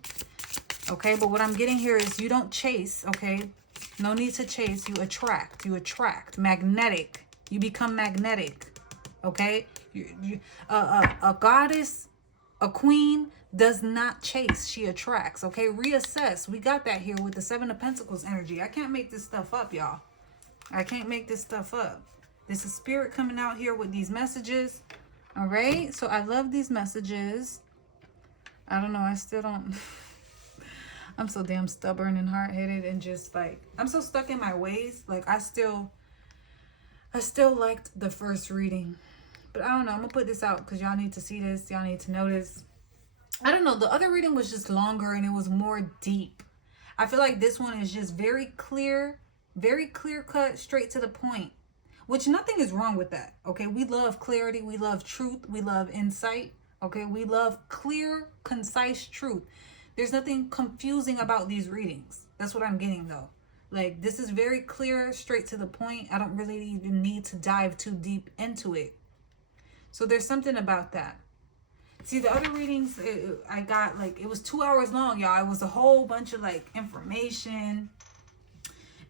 Okay. But what I'm getting here is you don't chase. Okay. No need to chase. You attract. You attract. Magnetic. You become magnetic. Okay. A goddess, a queen does not chase. She attracts. Okay. Reassess. We got that here with the Seven of Pentacles energy. I can't make this stuff up, y'all. I can't make this stuff up. This is Spirit coming out here with these messages. All right. So I love these messages. I don't know. I still don't. I'm so damn stubborn and hard-headed and just like, I'm so stuck in my ways. Like I still liked the first reading. But I don't know. I'm going to put this out because y'all need to see this. Y'all need to know this. I don't know. The other reading was just longer and it was more deep. I feel like this one is just very clear cut, straight to the point. Which nothing is wrong with that. Okay. We love clarity. We love truth. We love insight. Okay. We love clear, concise truth. There's nothing confusing about these readings. That's what I'm getting though. Like this is very clear, straight to the point. I don't really even need to dive too deep into it. So there's something about that. See, the other readings I got, like, it was 2 hours long, y'all. It was a whole bunch of like information.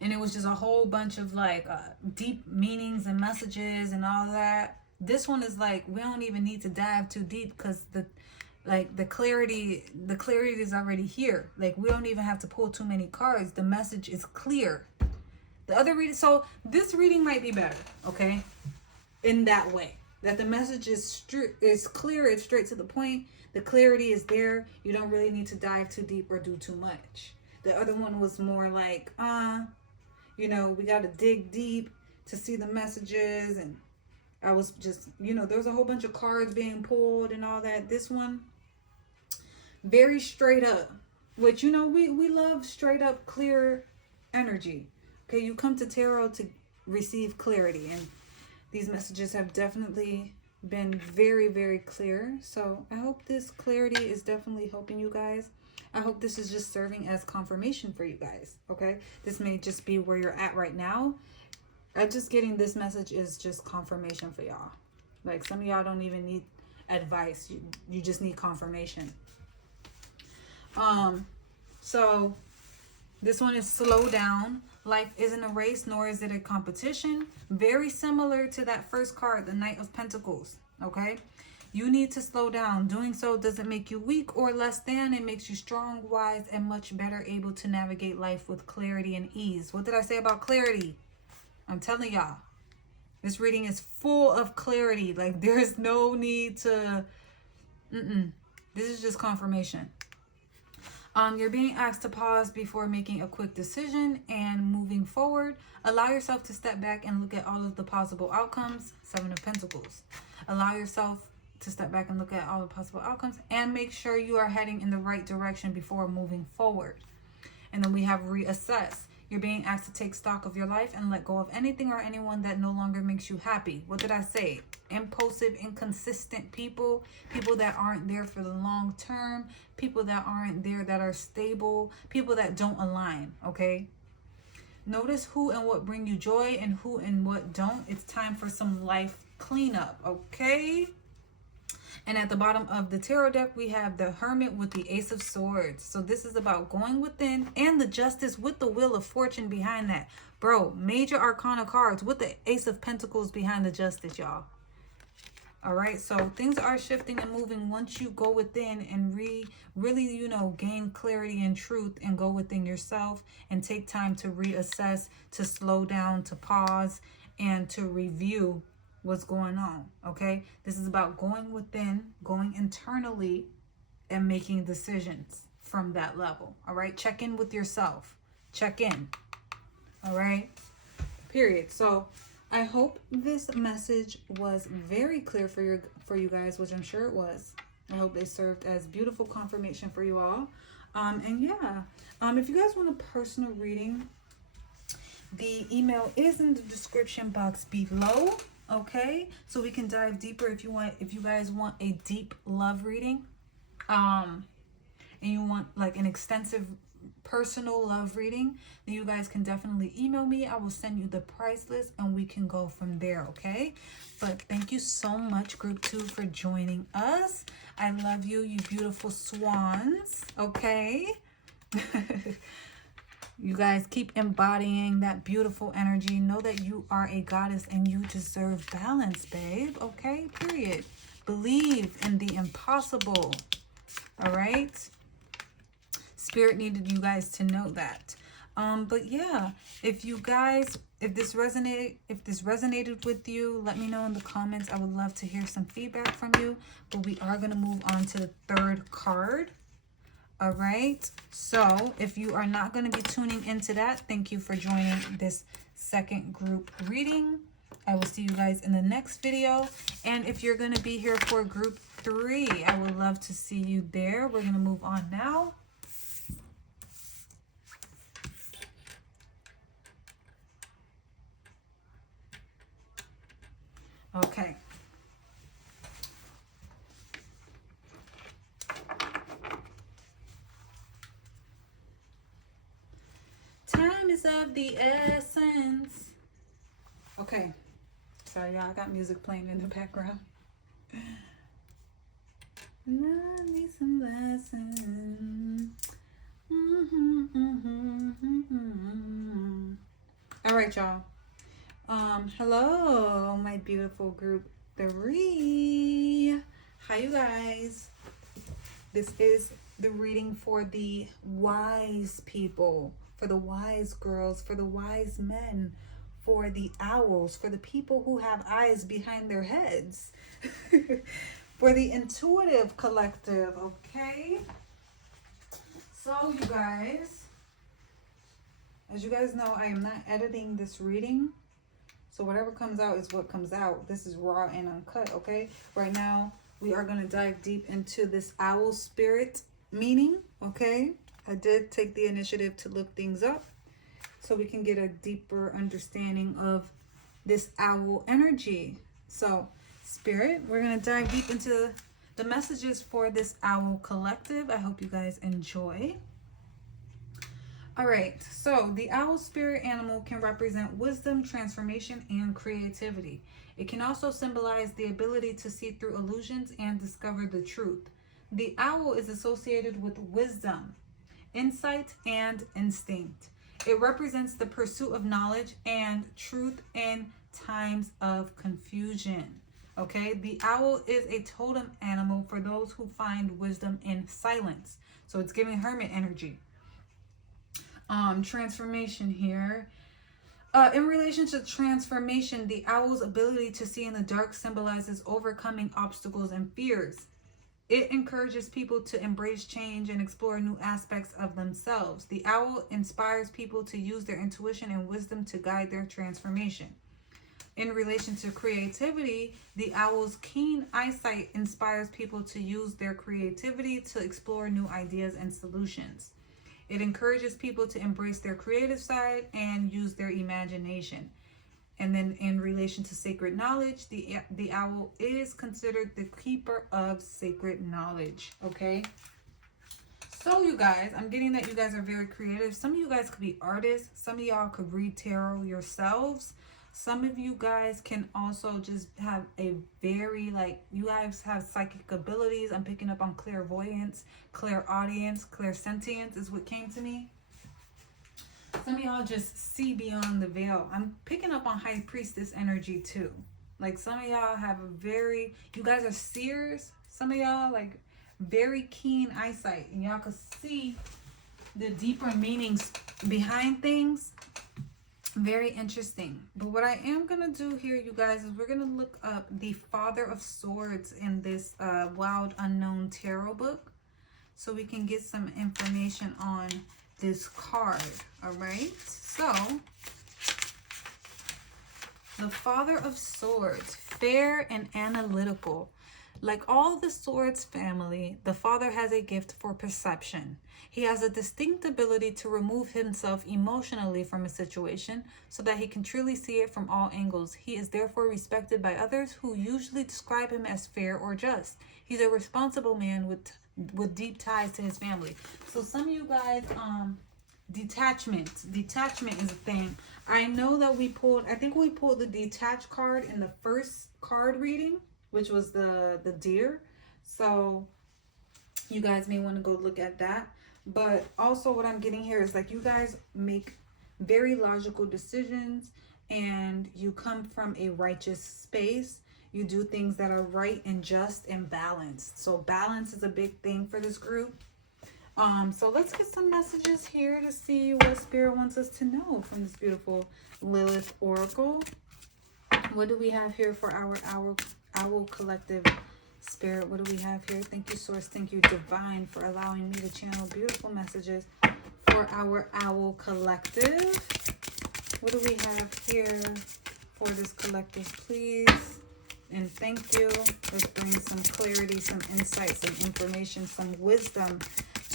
And it was just a whole bunch of like deep meanings and messages and all that. This one is like, we don't even need to dive too deep because the clarity is already here. Like we don't even have to pull too many cards. The message is clear. The other reading, so this reading might be better, okay? In that way. That the message is clear, it's straight to the point. The clarity is there. You don't really need to dive too deep or do too much. The other one was more like, you know, we got to dig deep to see the messages. And I was just, you know, there was a whole bunch of cards being pulled and all that. This one, very straight up. Which, you know, we love straight up, clear energy. Okay, you come to tarot to receive clarity. And these messages have definitely been very, very clear. So I hope this clarity is definitely helping you guys. I hope this is just serving as confirmation for you guys. Okay, this may just be where you're at right now. I'm just getting this message is just confirmation for y'all. Like some of y'all don't even need advice. You just need confirmation. So this one is slow down. Life isn't a race, nor is it a competition. Very similar to that first card, the Knight of Pentacles. Okay? You need to slow down. Doing so doesn't make you weak or less than. It makes you strong, wise, and much better able to navigate life with clarity and ease. What did I say about clarity? I'm telling y'all. This reading is full of clarity. Like, there's no need to... This is just confirmation. You're being asked to pause before making a quick decision and moving forward. Allow yourself to step back and look at all of the possible outcomes. Seven of Pentacles. Allow yourself to step back and look at all the possible outcomes and make sure you are heading in the right direction before moving forward. And then we have reassess. You're being asked to take stock of your life and let go of anything or anyone that no longer makes you happy. What did I say? Impulsive, inconsistent people, people that aren't there for the long term, people that aren't there that are stable, people that don't align, okay? Notice who and what bring you joy and who and what don't. It's time for some life cleanup, okay? And at the bottom of the tarot deck, we have the Hermit with the Ace of Swords. So this is about going within, and the Justice with the Wheel of Fortune behind that. Bro, major arcana cards with the Ace of Pentacles behind the Justice, y'all. All right, so things are shifting and moving once you go within and really, you know, gain clarity and truth and go within yourself and take time to reassess, to slow down, to pause, and to review what's going on, okay? This is about going within, going internally, and making decisions from that level. All right. Check in with yourself. Check in. All right. Period. So I hope this message was very clear for you guys, which I'm sure it was. I hope they served as beautiful confirmation for you all. And yeah, if you guys want a personal reading, the email is in the description box below. Okay, so we can dive deeper if you guys want a deep love reading, and you want like an extensive personal love reading, then you guys can definitely email me. I will send you the price list and we can go from there. Okay, but thank you so much, group 2, for joining us. I love you, you beautiful swans. Okay. You guys keep embodying that beautiful energy. Know that you are a goddess and you deserve balance, babe. Okay, period. Believe in the impossible. All right. Spirit needed you guys to know that. But yeah, if this resonated with you, let me know in the comments. I would love to hear some feedback from you. But we are going to move on to the third card. All right, so if you are not going to be tuning into that, thank you for joining this second group reading. I will see you guys in the next video. And if you're going to be here for group 3, I would love to see you there. We're going to move on now. Okay. Time is of the essence. Okay. Sorry, y'all. I got music playing in the background. Love me some lessons. All right, y'all. Hello, my beautiful group 3. Hi, you guys. This is the reading for the wise people, for the wise girls, for the wise men, for the owls, for the people who have eyes behind their heads, for the intuitive collective, okay? So, you guys, as you guys know, I am not editing this reading. So whatever comes out is what comes out. This is raw and uncut, okay? Right now, we are going to dive deep into this owl spirit meaning, okay? I did take the initiative to look things up so we can get a deeper understanding of this owl energy. So, spirit, we're going to dive deep into the messages for this owl collective. I hope you guys enjoy. All right, so the owl spirit animal can represent wisdom, transformation, and creativity. It can also symbolize the ability to see through illusions and discover the truth. The owl is associated with wisdom, insight, and instinct. It represents the pursuit of knowledge and truth in times of confusion. Okay, the owl is a totem animal for those who find wisdom in silence. So it's giving hermit energy. Transformation here. In relation to transformation, the owl's ability to see in the dark symbolizes overcoming obstacles and fears. It encourages people to embrace change and explore new aspects of themselves. The owl inspires people to use their intuition and wisdom to guide their transformation. In relation to creativity, the owl's keen eyesight inspires people to use their creativity to explore new ideas and solutions. It encourages people to embrace their creative side and use their imagination. And then in relation to sacred knowledge, the owl is considered the keeper of sacred knowledge. Okay. So you guys, I'm getting that you guys are very creative. Some of you guys could be artists. Some of y'all could read tarot yourselves. Some of you guys can also just have a very, you guys have psychic abilities. I'm picking up on clairvoyance, clairaudience, clairsentience is what came to me. Some of y'all just see beyond the veil. I'm picking up on high priestess energy too. Like some of y'all have you guys are seers. Some of y'all very keen eyesight and y'all can see the deeper meanings behind things. Very interesting. But what I am going to do here, you guys, is we're going to look up the Father of Swords in this Wild Unknown Tarot book. so we can get some information on this card. All right, so the Father of Swords, fair and analytical. Like all the Swords family, the Father has a gift for perception. He has a distinct ability to remove himself emotionally from a situation so that he can truly see it from all angles. He is therefore respected by others who usually describe him as fair or just. He's a responsible man with deep ties to his family. So some of you guys, detachment is a thing. I know that I think we pulled the detached card in the first card reading, which was the deer. So you guys may want to go look at that. But also what I'm getting here is like you guys make very logical decisions and you come from a righteous space. You do things that are right and just and balanced. So balance is a big thing for this group. So let's get some messages here to see what Spirit wants us to know from this beautiful Lilith Oracle. What do we have here for our Owl Collective? Spirit, what do we have here? Thank you, Source. Thank you, Divine, for allowing me to channel beautiful messages for our Owl Collective. What do we have here for this collective, please? And thank you. Let's bring some clarity, some insight, some information, some wisdom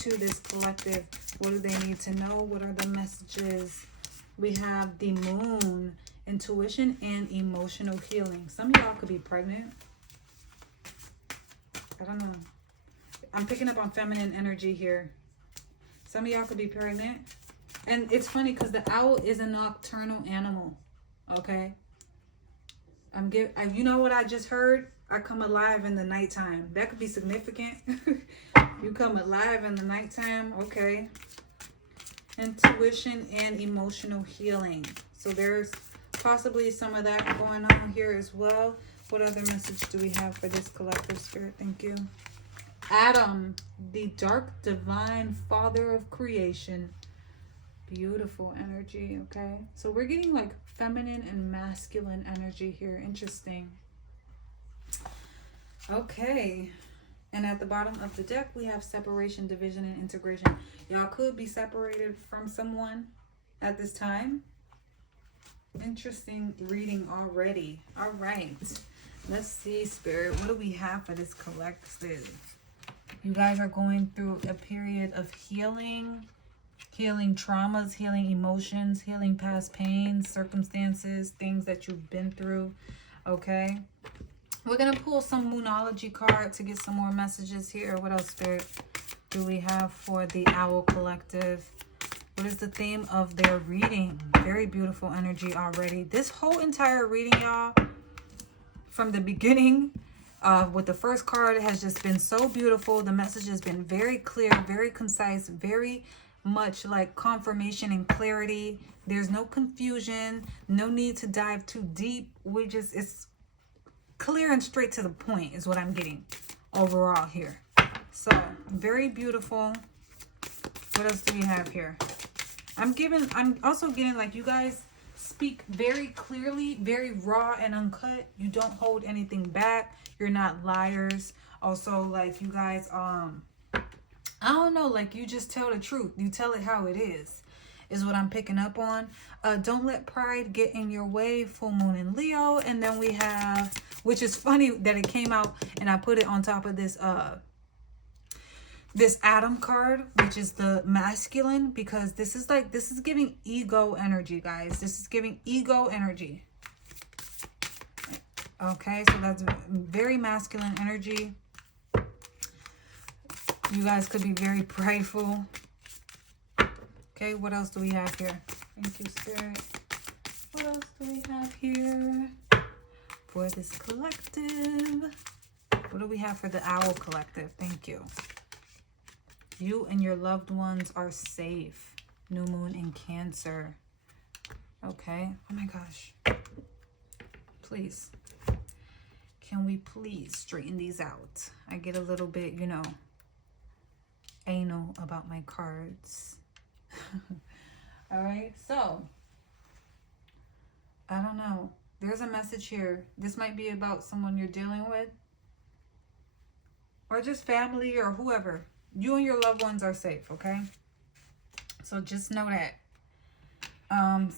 to this collective. What do they need to know? What are the messages? We have the Moon, intuition and emotional healing. Some of y'all could be pregnant. I don't know. I'm picking up on feminine energy here. Some of y'all could be pregnant. And it's funny because the owl is a nocturnal animal. Okay? You know what I just heard? I come alive in the nighttime. That could be significant. You come alive in the nighttime. Okay. Intuition and emotional healing. So there's possibly some of that going on here as well. What other message do we have for this collective, Spirit? Thank you. Adam, the dark divine father of creation. Beautiful energy, okay? So we're getting like feminine and masculine energy here. Interesting. Okay. And at the bottom of the deck, we have separation, division, and integration. Y'all could be separated from someone at this time. Interesting reading already. All right. Let's see, Spirit. What do we have for this collective? You guys are going through a period of healing traumas, healing emotions, healing past pains, circumstances, things that you've been through. Okay. We're going to pull some Moonology card to get some more messages here. What else, Spirit, do we have for the Owl Collective? What is the theme of their reading? Very beautiful energy already. This whole entire reading, y'all, from the beginning with the first card has just been so beautiful. The message has been very clear, very concise, very much like confirmation and clarity. There's no confusion, no need to dive too deep. It's clear and straight to the point is what I'm getting overall here. So very beautiful. What else do we have here? I'm also getting like you guys speak very clearly, very raw and uncut. You don't hold anything back. You're not liars. Also, like you guys, I don't know, like you just tell the truth. You tell it how it is what I'm picking up on. Don't let pride get in your way, full moon in Leo. And then we have, which is funny that it came out and I put it on top of this this Adam card, which is the masculine, because this is giving ego energy, guys. This is giving ego energy. Okay, so that's very masculine energy. You guys could be very prideful. Okay, what else do we have here? Thank you, Spirit. What else do we have here for this collective? What do we have for the Owl Collective? Thank you. You and your loved ones are safe. New moon in Cancer. Okay. Oh my gosh. Please. Can we please straighten these out? I get a little bit, you know, anal about my cards. All right. So, I don't know. There's a message here. This might be about someone you're dealing with. Or just family or whoever. You and your loved ones are safe, okay? So just know that.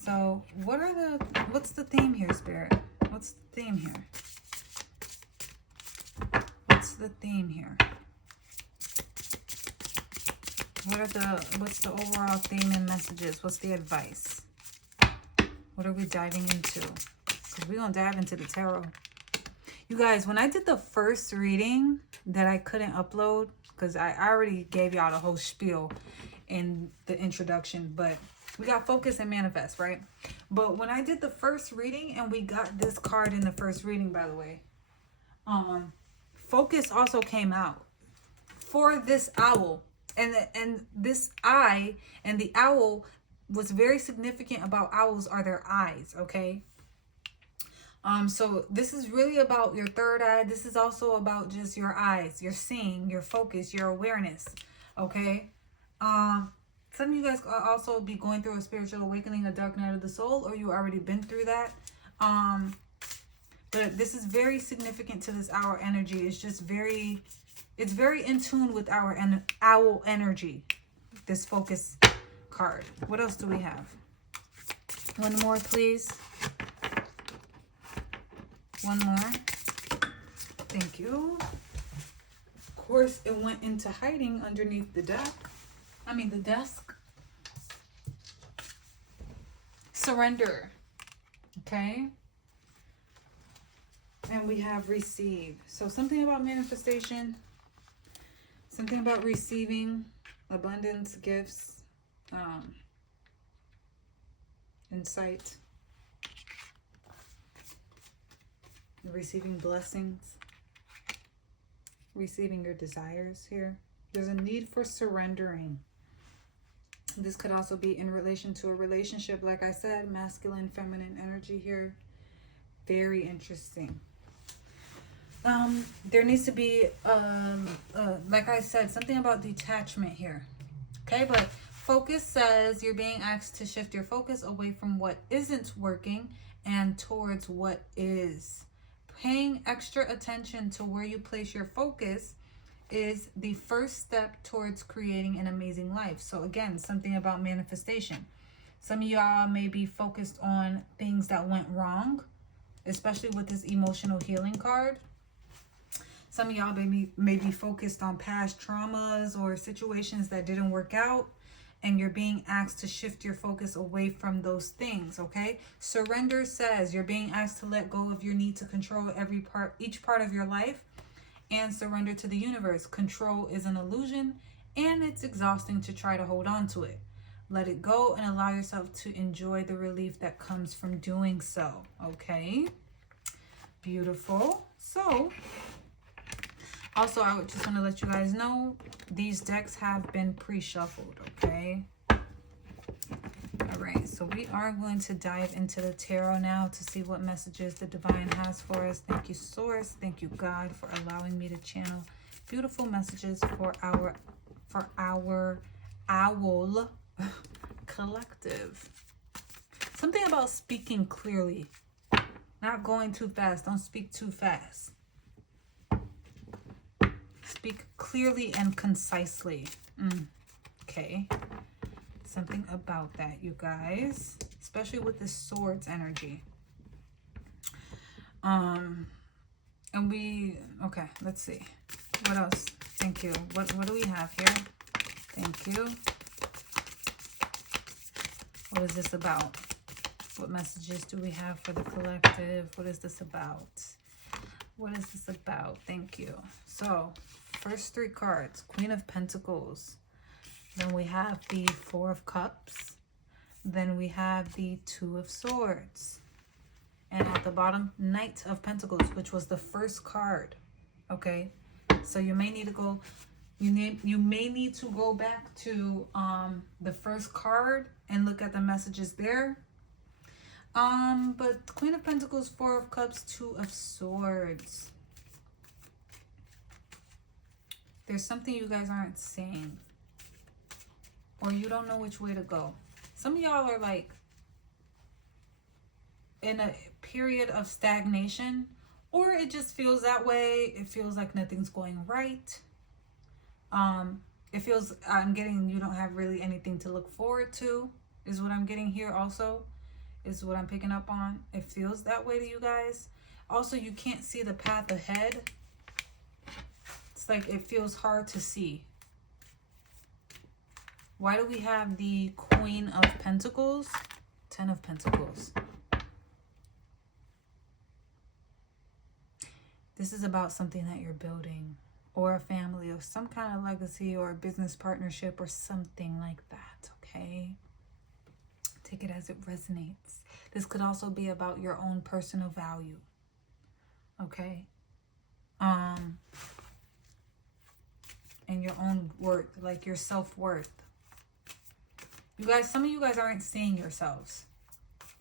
So what's the theme here, Spirit? What's the theme here? What's the theme here? What's the overall theme and messages? What's the advice? What are we diving into? Because we're going to dive into the tarot. You guys, when I did the first reading that I couldn't upload, because I already gave y'all the whole spiel in the introduction, but we got focus and manifest, right? But when I did the first reading, and we got this card in the first reading, by the way, focus also came out for this owl. And this eye and the owl, what's very significant about owls are their eyes, okay? So this is really about your third eye. This is also about just your eyes, your seeing, your focus, your awareness, okay? Some of you guys also be going through a spiritual awakening, a dark night of the soul, or you already been through that. But this is very significant to this hour energy. It's just it's very in tune with our owl energy, this focus card. What else do we have? One more, please. One more. Thank you. Of course, it went into hiding underneath the desk. Surrender. Okay. And we have receive. So something about manifestation. Something about receiving abundance, gifts, insight, receiving blessings, receiving your desires here. There's a need for surrendering. This could also be in relation to a relationship. Like I said, masculine, feminine energy here. Very interesting. There needs to be, like I said, something about detachment here. Okay, but focus says you're being asked to shift your focus away from what isn't working and towards what is. Paying extra attention to where you place your focus is the first step towards creating an amazing life. So again, something about manifestation. Some of y'all may be focused on things that went wrong, especially with this emotional healing card. Some of y'all may be focused on past traumas or situations that didn't work out, and you're being asked to shift your focus away from those things, okay? Surrender says you're being asked to let go of your need to control each part of your life, and surrender to the universe. Control is an illusion, and it's exhausting to try to hold on to it. Let it go and allow yourself to enjoy the relief that comes from doing so, okay? Beautiful. So, also, I just want to let you guys know, these decks have been pre-shuffled, okay? All right, so we are going to dive into the tarot now to see what messages the divine has for us. Thank you, Source. Thank you, God, for allowing me to channel beautiful messages for our owl collective. Something about speaking clearly, not going too fast. Don't speak too fast. Speak clearly and concisely. Okay. Something about that, you guys. Especially with the swords energy. Okay, let's see. What else? Thank you. What do we have here? Thank you. What is this about? What messages do we have for the collective? What is this about? What is this about? Thank you. So, first three cards. Queen of Pentacles. Then we have the Four of Cups. Then we have the Two of Swords. And at the bottom, Knight of Pentacles, which was the first card. Okay? So you may need to go... You may need to go back to the first card and look at the messages there. But Queen of Pentacles, Four of Cups, Two of Swords. There's something you guys aren't saying. Or you don't know which way to go. Some of y'all are like in a period of stagnation. Or it just feels that way. It feels like nothing's going right. It feels, I'm getting, you don't have really anything to look forward to, is what I'm getting here also, is what I'm picking up on. It feels that way to you guys. Also, you can't see the path ahead. It's like it feels hard to see. Why do we have the Queen of Pentacles? 10 of Pentacles. This is about something that you're building, or a family, or some kind of legacy, or a business partnership, or something like that, okay? Take it as it resonates. This could also be about your own personal value, okay? And your own worth, like your self-worth. You guys, some of you guys aren't seeing yourselves.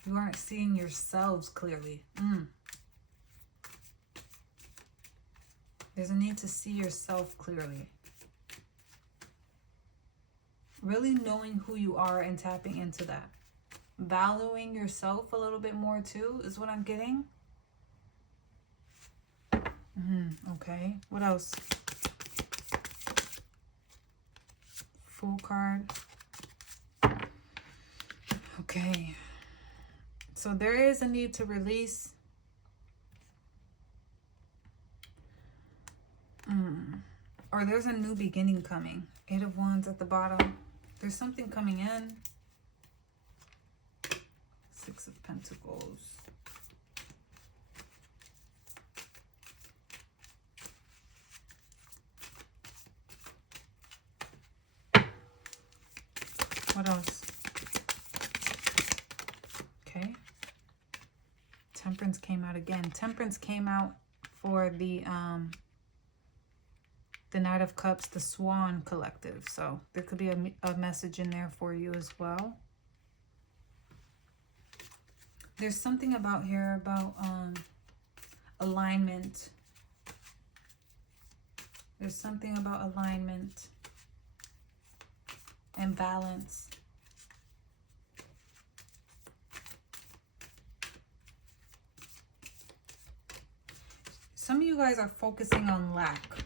You aren't seeing yourselves clearly. There's a need to see yourself clearly. Really knowing who you are and tapping into that. Valuing yourself a little bit more too is what I'm getting. Okay. What else? Fool card. Okay. So there is a need to release. Or there's a new beginning coming. 8 of Wands at the bottom. There's something coming in. 6 of Pentacles. What else? Okay. Temperance came out again. Temperance came out for the Knight of Cups, the Swan Collective. So there could be a message in there for you as well. There's something about here about alignment. There's something about alignment and balance. Some of you guys are focusing on lack.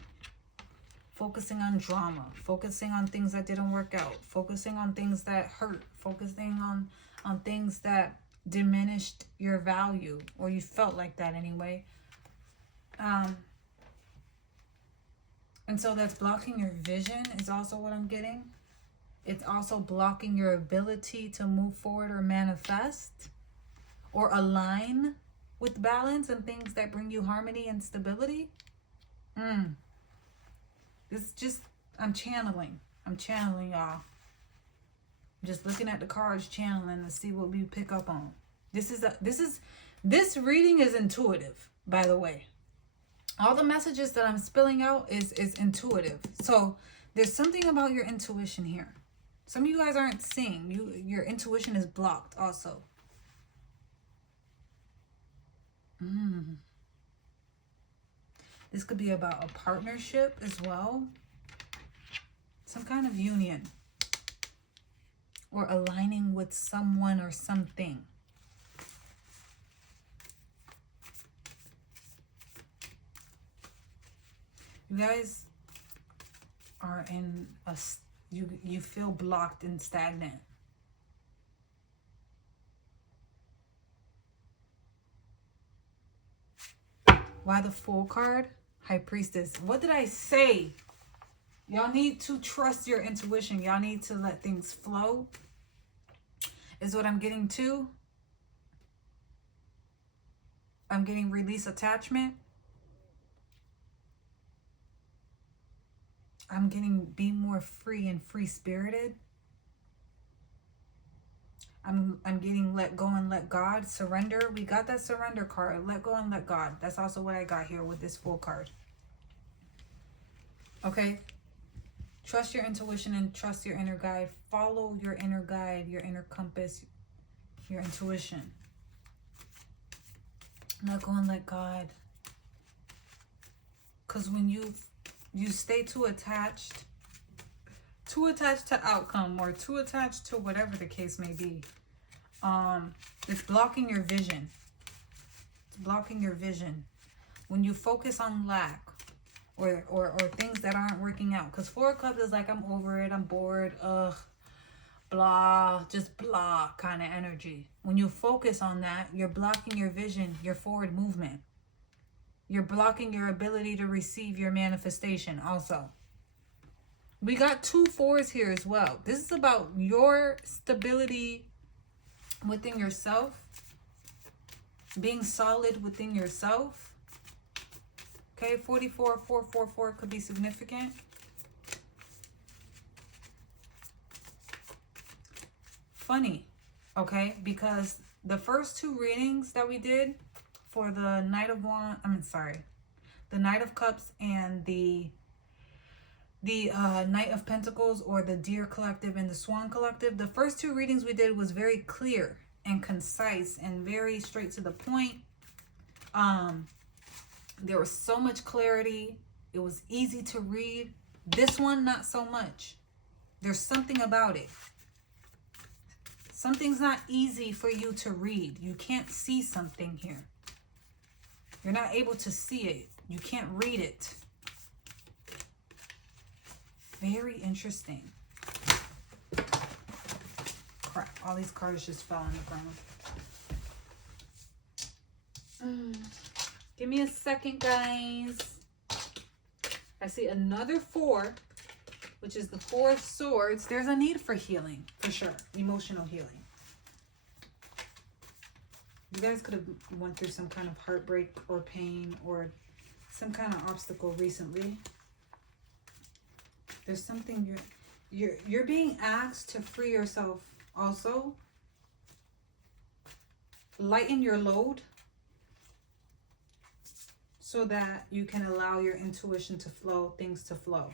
Focusing on drama, focusing on things that didn't work out, focusing on things that hurt, focusing on things that diminished your value, or you felt like that anyway. And so that's blocking your vision is also what I'm getting. It's also blocking your ability to move forward or manifest or align with balance and things that bring you harmony and stability. It's just, I'm channeling, y'all. I'm just looking at the cards, channeling to see what we pick up on. This reading is intuitive, by the way. All the messages that I'm spilling out is intuitive. So there's something about your intuition here. Some of you guys aren't seeing. Your intuition is blocked also. This could be about a partnership as well. Some kind of union. Or aligning with someone or something. You guys are in a... You feel blocked and stagnant. Why the Fool card? High Priestess. What did I say? Y'all need to trust your intuition. Y'all need to let things flow. Is what I'm getting too. I'm getting release attachment. I'm getting be more free and free-spirited. I'm getting let go and let God. Surrender. We got that surrender card. Let go and let God. That's also what I got here with this Fool card. Okay. Trust your intuition and trust your inner guide. Follow your inner guide, your inner compass, your intuition. Let go and let God. Because when you stay too attached to outcome, or too attached to whatever the case may be, it's blocking your vision. It's blocking your vision. When you focus on lack, or things that aren't working out. Because Four of Cups is like, I'm over it, I'm bored, ugh, blah, just blah kind of energy. When you focus on that, you're blocking your vision, your forward movement. You're blocking your ability to receive your manifestation also. We got 2 4s here as well. This is about your stability within yourself, being solid within yourself. Okay, 44, 444 could be significant. Funny, okay, because the first 2 readings that we did for the Knight of Wands, the Knight of Cups and the Knight of Pentacles, or the Deer Collective and the Swan Collective, the first 2 readings we did was very clear and concise and very straight to the point. There was so much clarity. It was easy to read. This one, not so much. There's something about it. Something's not easy for you to read. You can't see something here. You're not able to see it. You can't read it. Very interesting. Crap, all these cards just fell on the ground. Give me a second, guys. I see another 4, which is the 4 of Swords. There's a need for healing, for sure. Emotional healing. You guys could have went through some kind of heartbreak or pain or some kind of obstacle recently. There's something you're being asked to free yourself also. Lighten your load so that you can allow your intuition to flow, things to flow.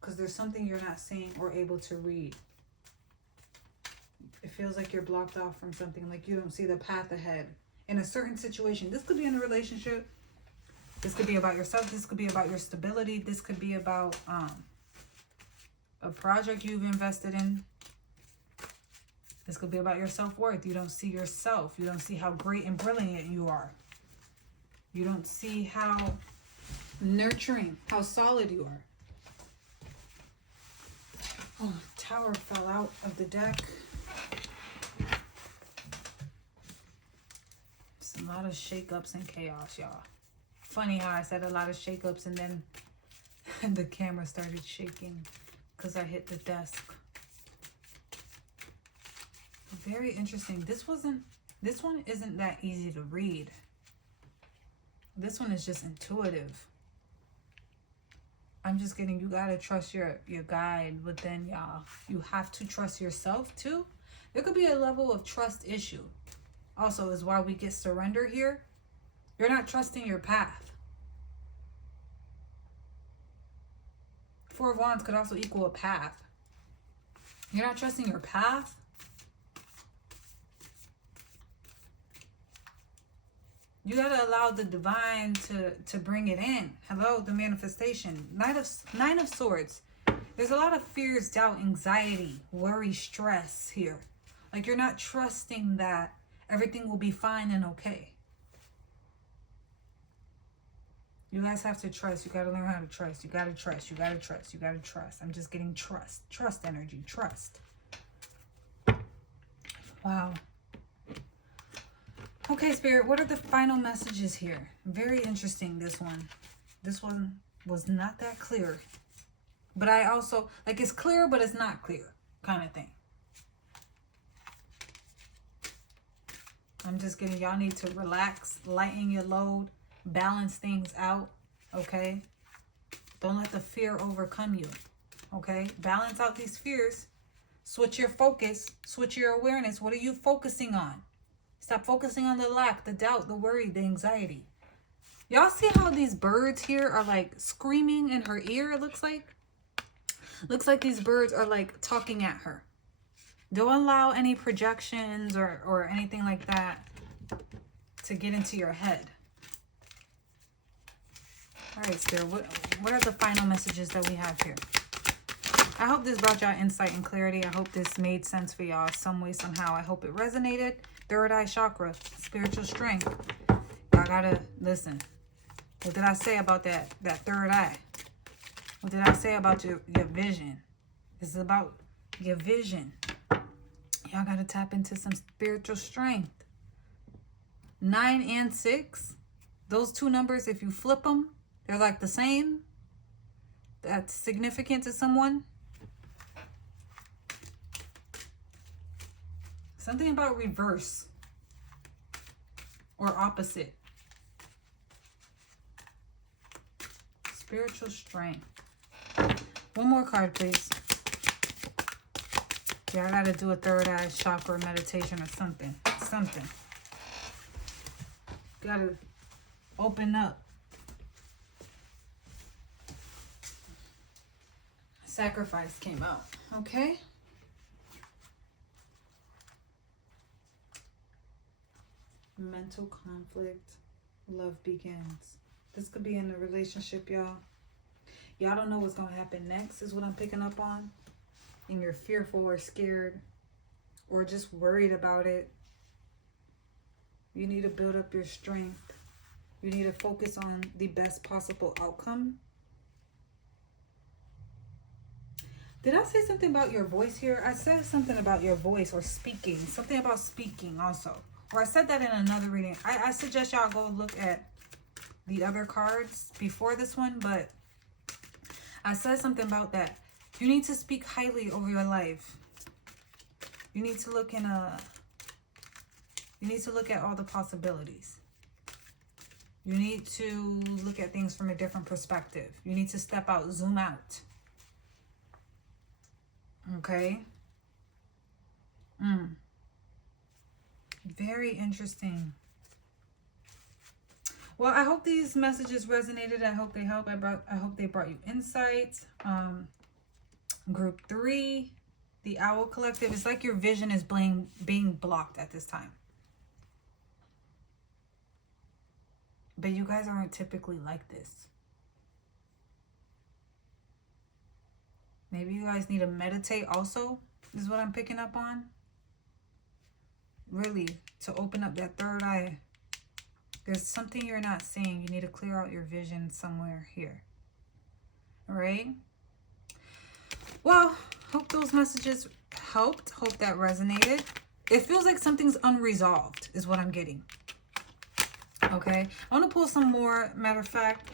Because there's something you're not seeing or able to read. It feels like you're blocked off from something, like you don't see the path ahead in a certain situation. This could be in a relationship. This could be about yourself. This could be about your stability. This could be about a project you've invested in. This could be about your self-worth. You don't see yourself. You don't see how great and brilliant you are. You don't see how nurturing, how solid you are. Oh, Tower fell out of the deck. It's a lot of shakeups and chaos, y'all. Funny how I said a lot of shakeups and then the camera started shaking because I hit the desk. Very interesting. This one isn't that easy to read. This one is just intuitive. I'm just getting, you gotta trust your guide within, y'all. You have to trust yourself too. There could be a level of trust issue. Also is why we get surrender here. You're not trusting your path. 4 of Wands could also equal a path. You're not trusting your path. You gotta allow the divine to bring it in. Hello, the manifestation. Knight of Swords. There's a lot of fears, doubt, anxiety, worry, stress here. Like you're not trusting that everything will be fine and okay. You guys have to trust. You gotta learn how to trust. You gotta trust. You gotta trust. You gotta trust. I'm just getting trust. Trust energy. Trust. Wow. Okay, Spirit, what are the final messages here? Very interesting, this one. This one was not that clear. But I also, like, it's clear, but it's not clear kind of thing. I'm just getting, y'all need to relax, lighten your load, balance things out, okay? Don't let the fear overcome you, okay? Balance out these fears. Switch your focus, switch your awareness. What are you focusing on? Stop focusing on the lack, the doubt, the worry, the anxiety. Y'all see how these birds here are like screaming in her ear, it looks like? Looks like these birds are like talking at her. Don't allow any projections or anything like that to get into your head. All right, Spirit, what are the final messages that we have here? I hope this brought y'all insight and clarity. I hope this made sense for y'all some way, somehow. I hope it resonated. Third eye chakra, spiritual strength. Y'all gotta listen. What did I say about that third eye? What did I say about your vision? This is about your vision. Y'all got to tap into some spiritual strength. 9 and 6. Those two numbers, if you flip them, they're like the same. That's significant to someone. Something about reverse or opposite. Spiritual strength. One more card, please. Yeah, I got to do a third eye chakra meditation or something. Something. Got to open up. Sacrifice came out. Okay. Mental conflict. Love begins. This could be in a relationship, y'all. Y'all don't know what's going to happen next is what I'm picking up on. And you're fearful or scared or just worried about it. You need to build up your strength. You need to focus on the best possible outcome. Did I say something about your voice here? I said something about your voice or speaking. Something about speaking also. Or I said that in another reading. I suggest y'all go look at the other cards before this one. But I said something about that. You need to speak highly over your life. You need to look at all the possibilities. You need to look at things from a different perspective. You need to step out, zoom out. Okay? Very interesting. Well, I hope these messages resonated. I hope they help. I hope they brought you insights. Group 3, the Owl Collective. It's like your vision is being blocked at this time. But you guys aren't typically like this. Maybe you guys need to meditate also, is what I'm picking up on. Really, to open up that third eye. There's something you're not seeing. You need to clear out your vision somewhere here. All right? Well, hope those messages helped. Hope that resonated. It feels like something's unresolved is what I'm getting. Okay? I want to pull some more. Matter of fact,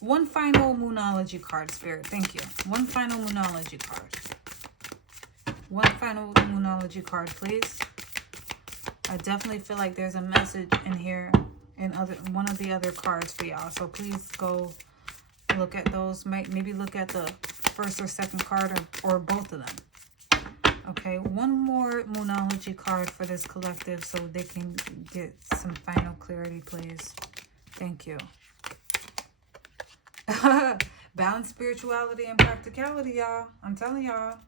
one final Moonology card, Spirit. Thank you. One final Moonology card. One final Moonology card, please. I definitely feel like there's a message in here in one of the other cards for y'all. So please go look at those. Maybe look at the first or second card or both of them. Okay, one more Moonology card for this collective so they can get some final clarity, please. Thank you. Balance spirituality and practicality, y'all. I'm telling y'all.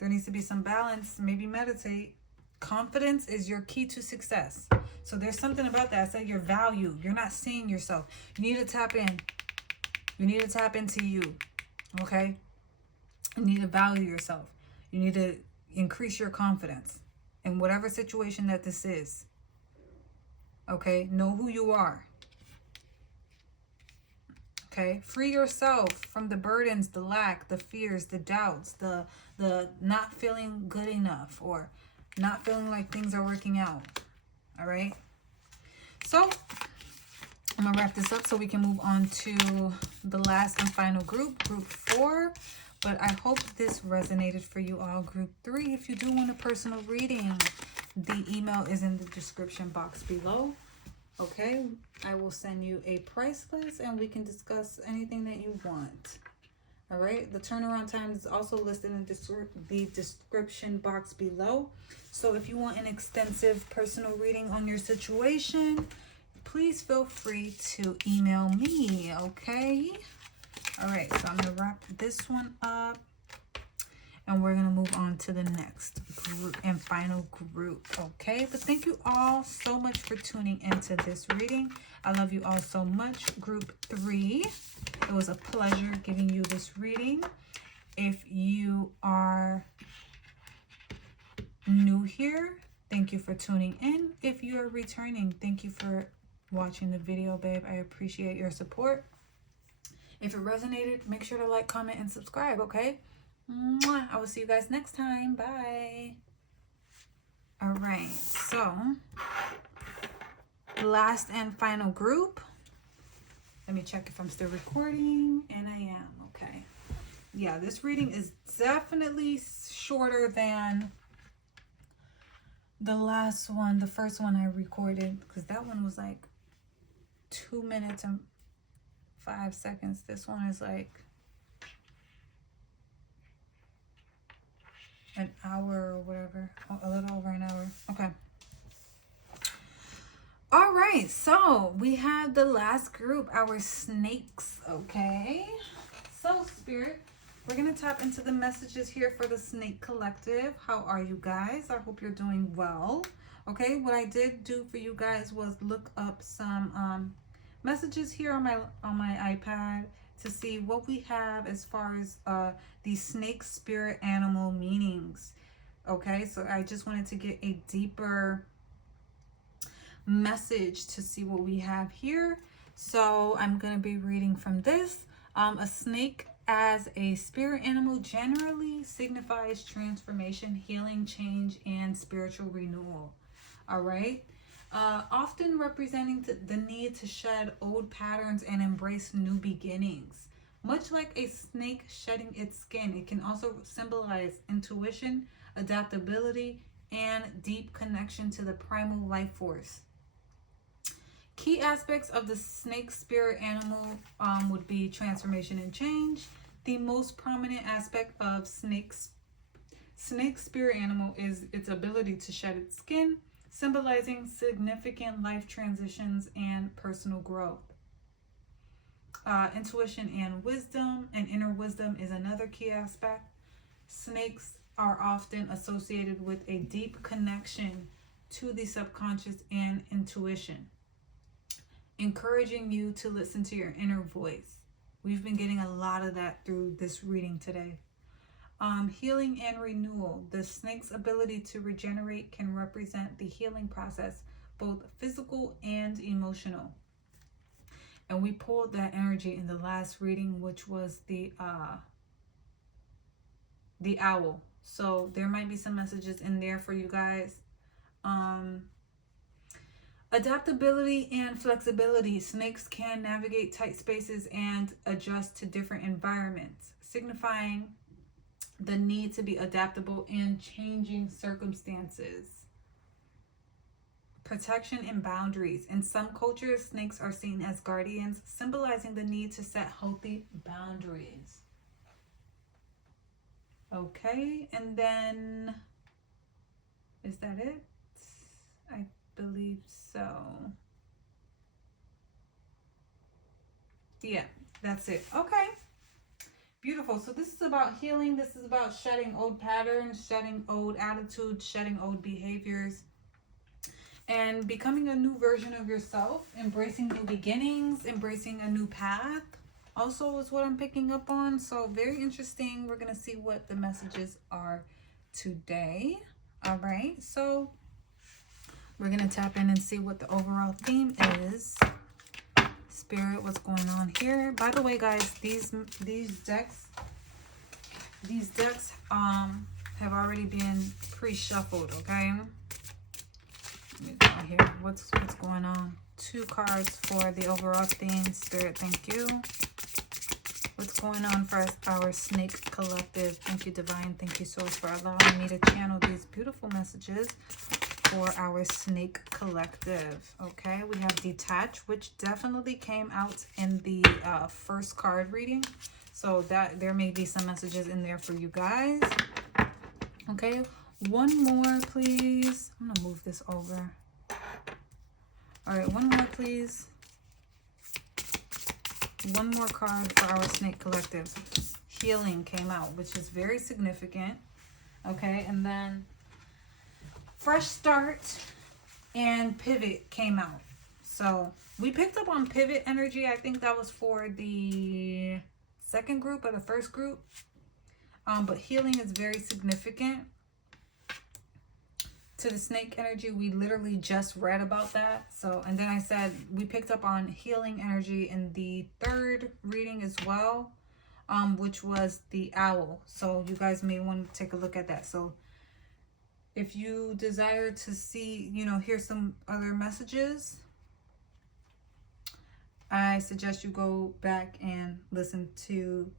There needs to be some balance. Maybe meditate. Confidence is your key to success. So there's something about that. I said your value. You're not seeing yourself. You need to tap in. You need to tap into you. Okay? You need to value yourself. You need to increase your confidence in whatever situation that this is. Okay? Know who you are. Okay? Free yourself from the burdens, the lack, the fears, the doubts, the not feeling good enough or not feeling like things are working out. All right? So, I'm going to wrap this up so we can move on to the last and final group, group 4. But I hope this resonated for you all. Group 3, if you do want a personal reading, the email is in the description box below. Okay? I will send you a price list and we can discuss anything that you want. All right? The turnaround time is also listed in the description box below. So if you want an extensive personal reading on your situation, please feel free to email me, okay? All right, so I'm going to wrap this one up. And we're going to move on to the next group and final group, okay? But thank you all so much for tuning into this reading. I love you all so much. Group 3, it was a pleasure giving you this reading. If you are new here, thank you for tuning in. If you are returning, thank you for watching the video, babe. I appreciate your support. If it resonated, make sure to like, comment, and subscribe, okay? Mwah. I will see you guys next time. Bye. All right, so last and final group. Let me check if I'm still recording, and I am. Okay. Yeah, this reading is definitely shorter than the last one, the first one I recorded, because that one was like 2 minutes and 5 seconds. This one is like an hour or whatever, a little over an hour. Okay. All right, so we have the last group, our snakes. Okay, so Spirit, we're gonna tap into the messages here for the Snake Collective. How are you guys? I hope you're doing well. Okay, what I did do for you guys was look up some messages here on my iPad to see what we have as far as the snake spirit animal meanings. Okay, so I just wanted to get a deeper message to see what we have here. So I'm going to be reading from this. A snake as a spirit animal generally signifies transformation, healing, change, and spiritual renewal. All right. Often representing the need to shed old patterns and embrace new beginnings. Much like a snake shedding its skin, it can also symbolize intuition, adaptability, and deep connection to the primal life force. Key aspects of the snake spirit animal would be transformation and change. The most prominent aspect of snake spirit animal is its ability to shed its skin, symbolizing significant life transitions and personal growth. Intuition and wisdom and inner wisdom is another key aspect. Snakes are often associated with a deep connection to the subconscious and intuition, encouraging you to listen to your inner voice. We've been getting a lot of that through this reading today. Healing and renewal. The snake's ability to regenerate can represent the healing process, both physical and emotional. And we pulled that energy in the last reading, which was the owl. So there might be some messages in there for you guys. Adaptability and flexibility. Snakes can navigate tight spaces and adjust to different environments, signifying the need to be adaptable in changing circumstances. Protection and boundaries. In some cultures, snakes are seen as guardians, symbolizing the need to set healthy boundaries. Okay, and then, is that it? I believe so. Yeah, that's it. Okay. Beautiful. So this is about healing. This is about shedding old patterns, shedding old attitudes, shedding old behaviors, and becoming a new version of yourself, embracing new beginnings, embracing a new path. Also is what I'm picking up on. So very interesting. We're going to see what the messages are today. All right. So we're going to tap in and see what the overall theme is. Spirit, what's going on here? By the way, guys, these decks have already been pre-shuffled, okay? Let me go here. What's going on? 2 cards for the overall theme. Spirit, thank you. What's going on for our Snake Collective? Thank you, Divine. Thank you, Source, for allowing me to channel these beautiful messages for our Snake Collective. Okay, we have Detach, which definitely came out in the first card reading, so that there may be some messages in there for you guys. Okay, one more please. I'm gonna move this over. All right, one more please. One more card for our Snake Collective. Healing came out, which is very significant. Okay, and then Fresh Start and Pivot came out. So we picked up on Pivot energy. I think that was for the second group or the first group. But healing is very significant. to the snake energy, we literally just read about that. So, and then I said we picked up on healing energy in the third reading as well, which was the owl. So you guys may want to take a look at that. So if you desire to see, you know, hear some other messages, I suggest you go back and listen to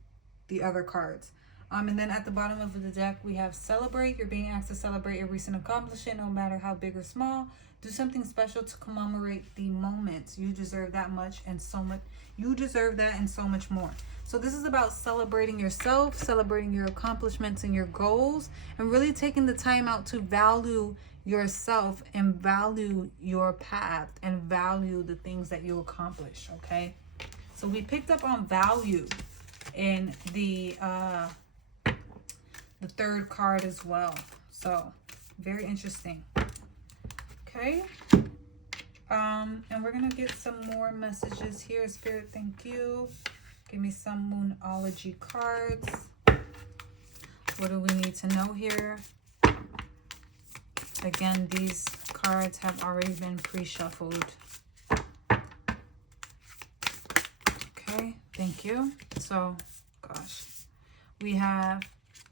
the other cards. And then at the bottom of the deck, we have celebrate. You're being asked to celebrate a recent accomplishment, no matter how big or small. Do something special to commemorate the moment. You deserve that much and so much. You deserve that and so much more. So this is about celebrating yourself, celebrating your accomplishments and your goals, and really taking the time out to value yourself and value your path and value the things that you accomplish. Okay, so we picked up on value in the third card as well. So very interesting. Okay, and we're gonna get some more messages here. Spirit, thank you. Give me some Moonology cards. What do we need to know here? Again, these cards have already been pre-shuffled. Okay, thank you. So, gosh, we have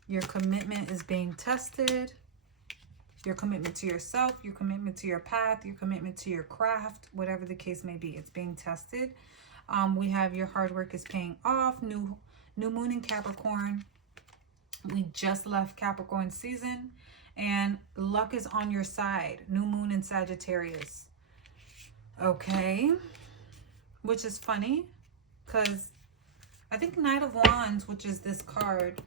your commitment is being tested. Your commitment to yourself, your commitment to your path, your commitment to your craft, whatever the case may be, it's being tested. We have your hard work is paying off. New moon in Capricorn. We just left Capricorn season, and luck is on your side. New moon in Sagittarius. Okay, which is funny because I think Knight of Wands, which is this card,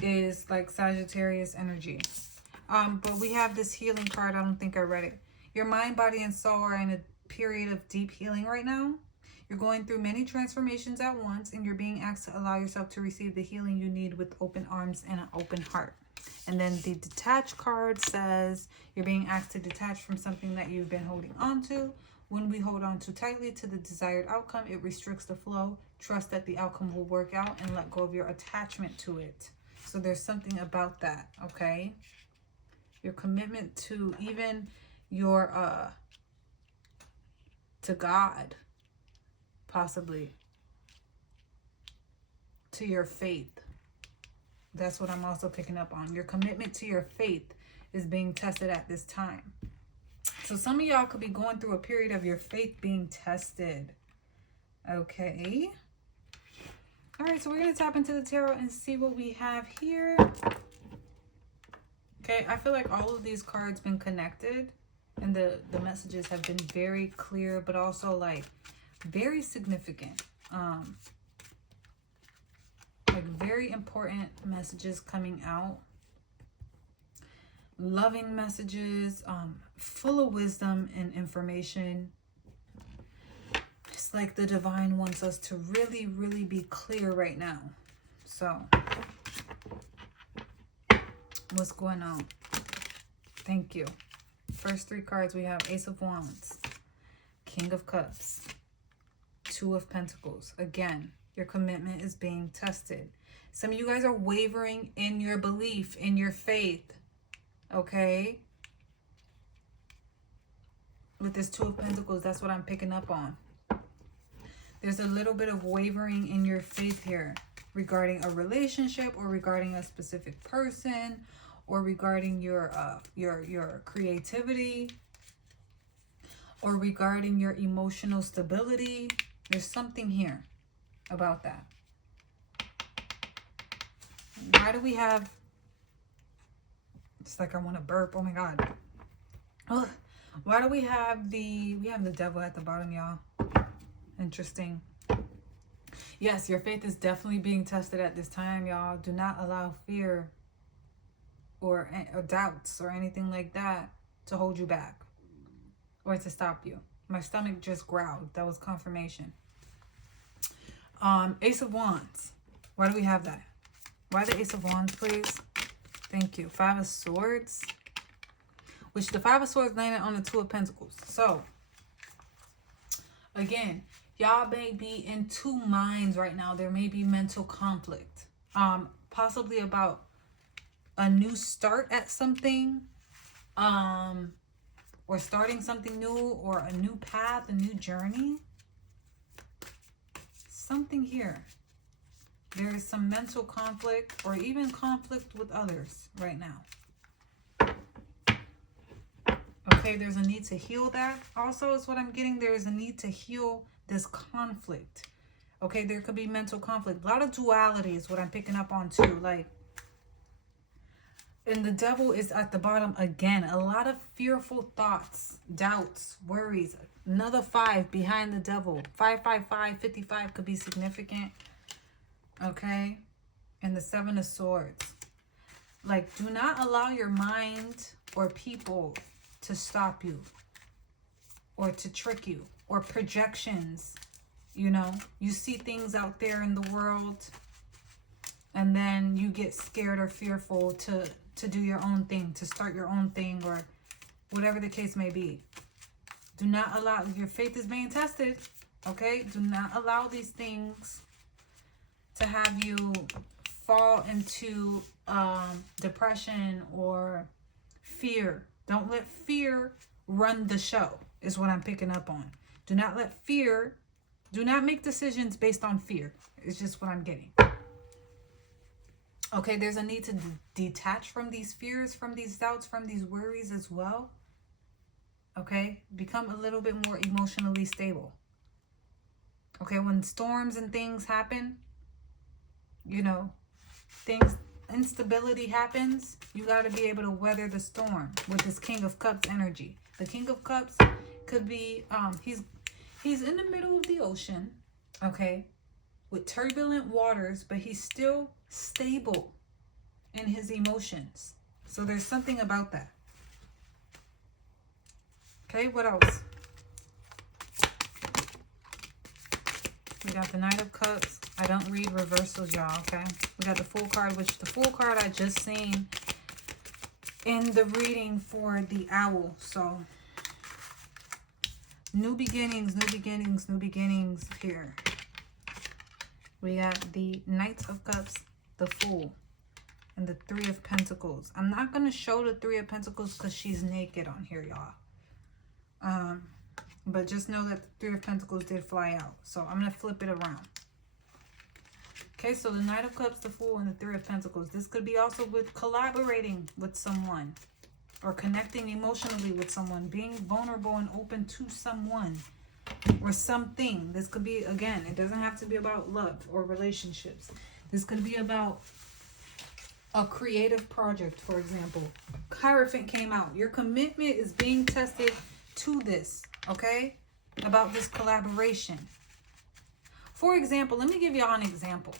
is like Sagittarius energy. But we have this healing card. I don't think I read it. Your mind, body, and soul are in a period of deep healing right now. You're going through many transformations at once, and you're being asked to allow yourself to receive the healing you need with open arms and an open heart. And then the detach card says you're being asked to detach from something that you've been holding on to. When we hold on too tightly to the desired outcome, it restricts the flow. Trust that the outcome will work out and let go of your attachment to it. So there's something about that, okay? Your commitment to even your to God, possibly, to your faith. That's what I'm also picking up on. Your commitment to your faith is being tested at this time. So some of y'all could be going through a period of your faith being tested. Okay. All right, so we're going to tap into the tarot and see what we have here. Okay, I feel like all of these cards been connected. And the messages have been very clear, but also like very significant. Like very important messages coming out. Loving messages, full of wisdom and information. It's like the divine wants us to really, really be clear right now. So, what's going on? Thank you. First three cards we have Ace of Wands, King of Cups, Two of Pentacles. Again, your commitment is being tested. Some of you guys are wavering in your belief, in your faith. Okay? With this Two of Pentacles, that's what I'm picking up on. There's a little bit of wavering in your faith here regarding a relationship or regarding a specific person, or regarding your creativity, or regarding your emotional stability. There's something here about that. Why do we have, it's like I want to burp, oh my god. Ugh. Why do we have the devil at the bottom, y'all? Interesting. Yes, your faith is definitely being tested at this time, y'all. Do not allow fear or doubts or anything like that to hold you back or to stop you. My stomach just growled. That was confirmation. Ace of Wands. Why do we have that? Why the Ace of Wands, please? Thank you. Five of Swords. Which the Five of Swords landed on the Two of Pentacles. So, again, y'all may be in two minds right now. There may be mental conflict. Possibly about a new start at something, or starting something new, or a new path, a new journey. Something here. There is some mental conflict, or even conflict with others right now. Okay, there's a need to heal that. Also, is what I'm getting. There is a need to heal this conflict. Okay, there could be mental conflict. A lot of duality is what I'm picking up on too. Like, and the devil is at the bottom again. A lot of fearful thoughts, doubts, worries. Another 5 behind the devil. 555, 55 could be significant. Okay. And the 7 of Swords. Like, do not allow your mind or people to stop you. Or to trick you. Or projections. You know. You see things out there in the world. And then you get scared or fearful to do your own thing, to start your own thing, or whatever the case may be. Do not allow, your faith is being tested, okay? Do not allow these things to have you fall into depression or fear. Don't let fear run the show, is what I'm picking up on. Do not let fear, do not make decisions based on fear. It's just what I'm getting. Okay, there's a need to detach from these fears, from these doubts, from these worries as well. Okay, become a little bit more emotionally stable. Okay, when storms and things happen, you know, things, instability happens, you got to be able to weather the storm with this King of Cups energy. The King of Cups could be, he's in the middle of the ocean, okay, with turbulent waters, but he's still stable in his emotions. So there's something about that. Okay, what else? We got the Knight of Cups. I don't read reversals, y'all, okay? We got the Fool card, which the Fool card I just seen in the reading for the Owl. So, new beginnings, new beginnings, new beginnings here. We got the Knight of Cups, the Fool, and the 3 of Pentacles. I'm not going to show the 3 of Pentacles because she's naked on here, y'all. But just know that the 3 of Pentacles did fly out. So I'm going to flip it around. Okay, so the Knight of Cups, the Fool, and the 3 of Pentacles. This could be also with collaborating with someone. Or connecting emotionally with someone. Being vulnerable and open to someone. Or something. This could be, again, it doesn't have to be about love or relationships. This could be about a creative project, for example. Hierophant came out. Your commitment is being tested to this, okay? About this collaboration. For example, let me give y'all an example.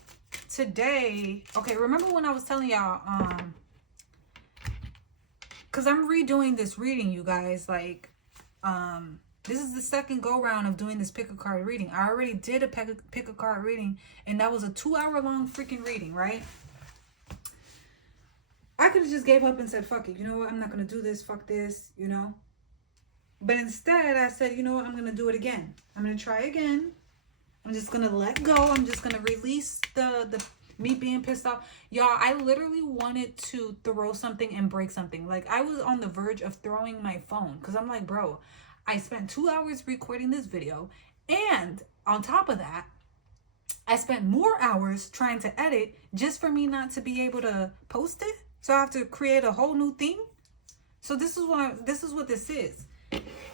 Today, okay, remember when I was telling y'all, because I'm redoing this reading, you guys, like, this is the second go round of doing this pick a card reading. I already did a pick a card reading, and that was a 2-hour long freaking reading, right? I could have just gave up and said, fuck it. You know what? I'm not going to do this. Fuck this, you know? But instead, I said, you know what? I'm going to do it again. I'm going to try again. I'm just going to let go. I'm just going to release the me being pissed off. Y'all, I literally wanted to throw something and break something. Like, I was on the verge of throwing my phone. Because I'm like, bro, I spent 2 hours recording this video. And on top of that, I spent more hours trying to edit just for me not to be able to post it. So I have to create a whole new thing. So this is what this is.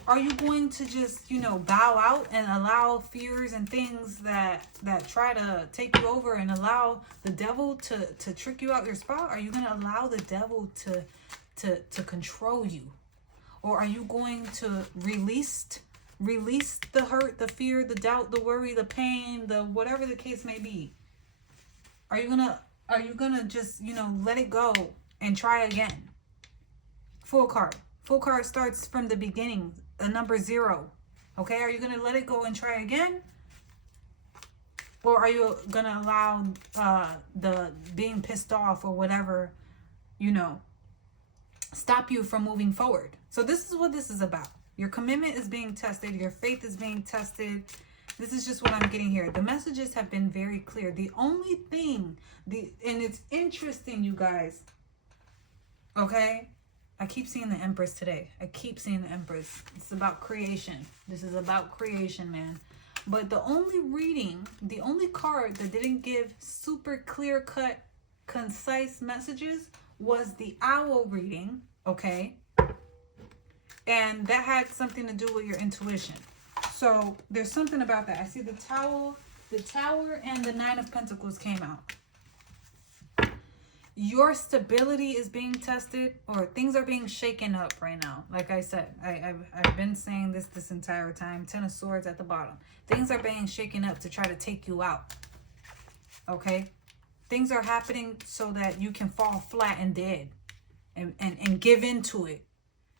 Are you going to just, you know, bow out and allow fears and things that try to take you over and allow the devil to trick you out your spot? Are you going to allow the devil to control you? Or are you going to release the hurt, the fear, the doubt, the worry, the pain, the whatever the case may be? Are you gonna just, you know, let it go and try again? Full card. Full card starts from the beginning, a number 0. Okay, are you gonna let it go and try again? Or are you gonna allow the being pissed off or whatever, you know, stop you from moving forward? So this is what this is about. Your commitment is being tested. Your faith is being tested. This is just what I'm getting here. The messages have been very clear. The only thing, and it's interesting, you guys. Okay? I keep seeing the Empress today. I keep seeing the Empress. It's about creation. This is about creation, man. But the only reading, the only card that didn't give super clear-cut, concise messages was the owl reading, okay? And that had something to do with your intuition. So there's something about that. I see the Tower and the Nine of Pentacles came out. Your stability is being tested, or things are being shaken up right now. Like I said, I've been saying this entire time. 10 of Swords at the bottom. Things are being shaken up to try to take you out. Okay? Things are happening so that you can fall flat and dead and give into it.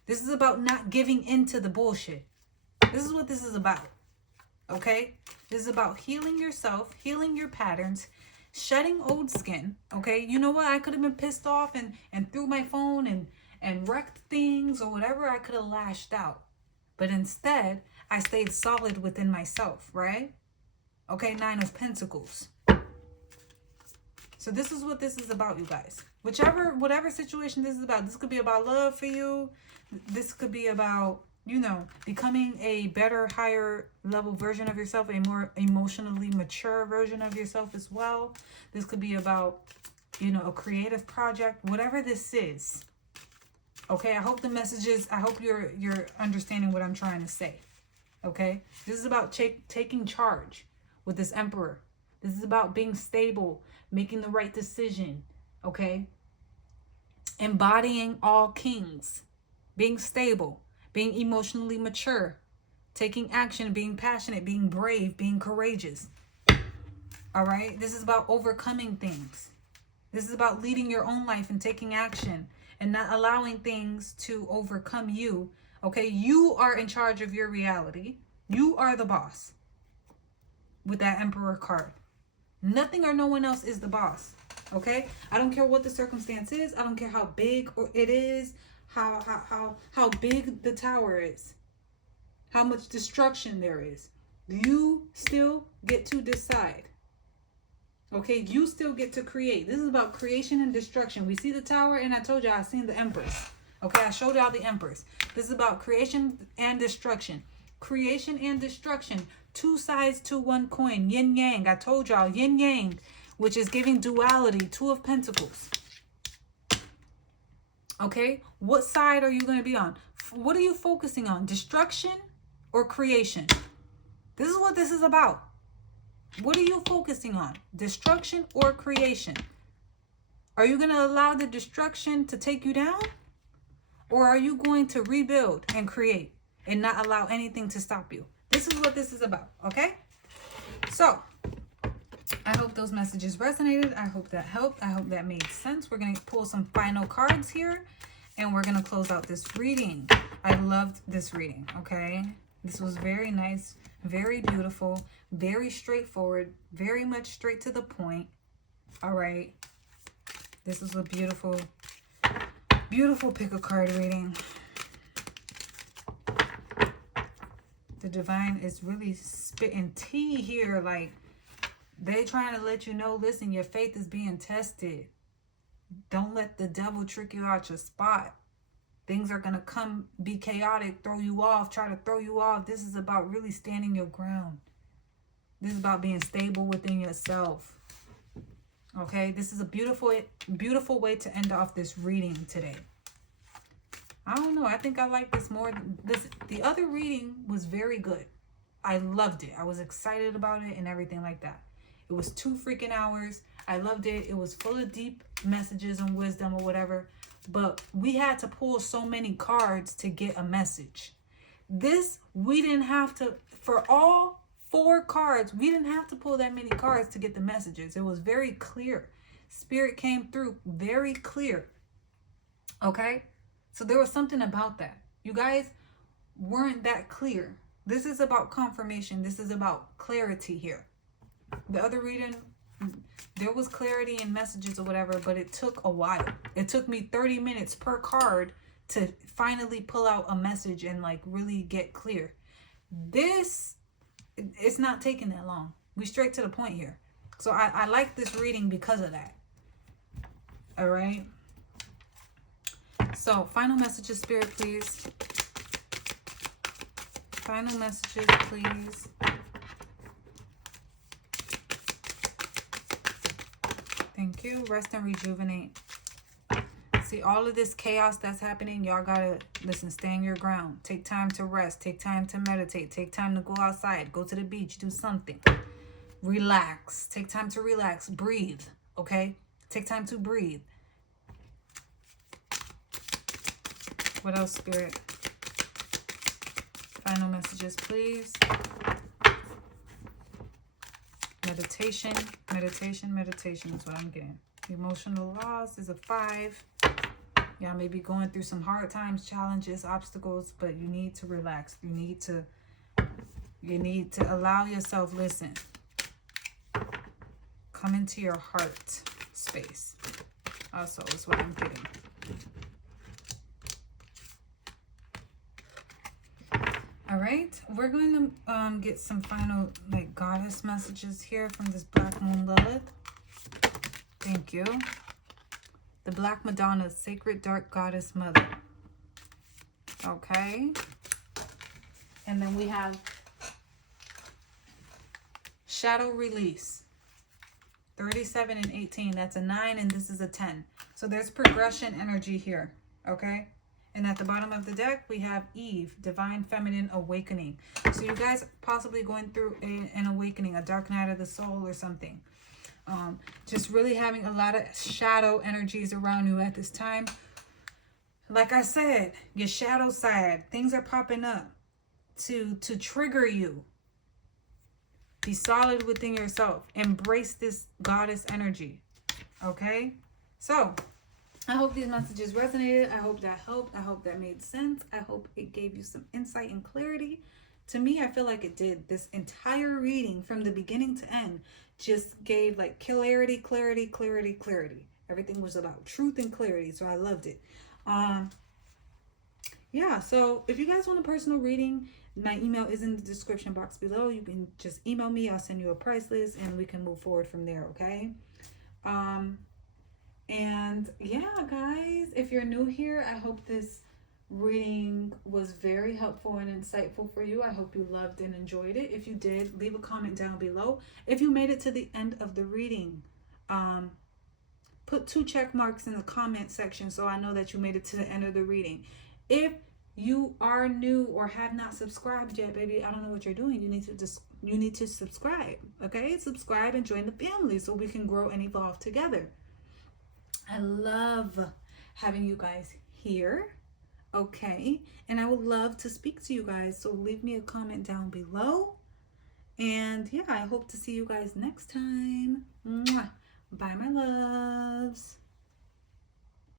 This is about not giving into the bullshit. This is what this is about. Okay? This is about healing yourself, healing your patterns, shedding old skin. Okay? You know what? I could have been pissed off and threw my phone and wrecked things or whatever. I could have lashed out. But instead, I stayed solid within myself, right? Okay, Nine of Pentacles. So this is what this is about, you guys. Whatever situation this is about. This could be about love for you. This could be about, you know, becoming a better, higher level version of yourself, a more emotionally mature version of yourself as well. This could be about, you know, a creative project, whatever this is. Okay, I hope the messages, I hope you're understanding what I'm trying to say. Okay, this is about taking charge with this Emperor. This is about being stable, making the right decision. Okay, embodying all kings, being stable, being emotionally mature, taking action, being passionate, being brave, being courageous. All right, this is about overcoming things. This is about leading your own life and taking action and not allowing things to overcome you. Okay, you are in charge of your reality. You are the boss with that Emperor card. Nothing or no one else is the boss. Okay, I don't care what the circumstance is. I don't care how big it is, how big the tower is, how much destruction there is. You still get to decide. Okay, you still get to create. This is about creation and destruction. We see the tower, and I told you I seen the Empress. Okay, I showed y'all the Empress. This is about creation and destruction. Creation and destruction. Two sides to one coin. Yin yang. I told y'all yin yang, which is giving duality. Two of Pentacles. Okay, what side are you going to be on? What are you focusing on? Destruction or creation? This is what this is about. What are you focusing on? Destruction or creation? Are you going to allow the destruction to take you down? Or are you going to rebuild and create and not allow anything to stop you? This is what this is about, okay? So, I hope those messages resonated. I hope that helped. I hope that made sense. We're going to pull some final cards here, and we're going to close out this reading. I loved this reading, okay? This was very nice, very beautiful, very straightforward, very much straight to the point. All right. This was a beautiful, beautiful pick a card reading. The divine is really spitting tea here. Like, they trying to let you know, listen, your faith is being tested. Don't let the devil trick you out your spot. Things are going to come, be chaotic, throw you off, try to throw you off. This is about really standing your ground. This is about being stable within yourself. Okay, this is a beautiful, beautiful way to end off this reading today. I don't know. I think I like this more. The other reading was very good. I loved it. I was excited about it and everything like that. It was 2 freaking hours. I loved it. It was full of deep messages and wisdom or whatever. But we had to pull so many cards to get a message. This, we didn't have to, for all 4 cards, we didn't have to pull that many cards to get the messages. It was very clear. Spirit came through very clear. Okay? So there was something about that. You guys weren't that clear. This is about confirmation. This is about clarity here. The other reading, there was clarity in messages or whatever, but it took a while. It took me 30 minutes per card to finally pull out a message and like really get clear. This, it's not taking that long. We straight to the point here. So I like this reading because of that. All right. So final messages, Spirit, please. Final messages, please. Thank you. Rest and rejuvenate. See, all of this chaos that's happening, y'all gotta, listen, stand your ground. Take time to rest. Take time to meditate. Take time to go outside. Go to the beach. Do something. Relax. Take time to relax. Breathe. Okay? Take time to breathe. What else, Spirit? Final messages, please. Meditation. Meditation. Meditation is what I'm getting. Emotional loss is a 5. Y'all may be going through some hard times, challenges, obstacles, but you need to relax. You need to allow yourself, listen, come into your heart space. Also is what I'm getting. All right, we're going to get some final like goddess messages here from this Black Moon Lilith. Thank you. The Black Madonna, Sacred Dark Goddess Mother. Okay. And then we have Shadow Release. 37 and 18. That's a 9 and this is a 10. So there's progression energy here. Okay. And at the bottom of the deck, we have Eve, Divine Feminine Awakening. So you guys possibly going through an awakening, a dark night of the soul or something. Just really having a lot of shadow energies around you at this time. Like I said, your shadow side, things are popping up to trigger you. Be solid within yourself. Embrace this goddess energy. Okay? So, I hope these messages resonated. I hope that helped. I hope that made sense. I hope it gave you some insight and clarity. To me, I feel like it did. This entire reading from the beginning to end just gave like clarity, clarity, clarity, clarity. Everything was about truth and clarity. So I loved it. Yeah, so if you guys want a personal reading, my email is in the description box below. You can just email me. I'll send you a price list and we can move forward from there, okay? And yeah, guys, if you're new here, I hope this reading was very helpful and insightful for you. I hope you loved and enjoyed it. If you did, leave a comment down below. If you made it to the end of the reading, put 2 check marks in the comment section so I know that you made it to the end of the reading. If you are new or have not subscribed yet, baby, I don't know what you're doing. You need to subscribe, okay? Subscribe and join the family so we can grow and evolve together. I love having you guys here, okay? And I would love to speak to you guys, so leave me a comment down below. And yeah, I hope to see you guys next time. Mwah. Bye, my loves.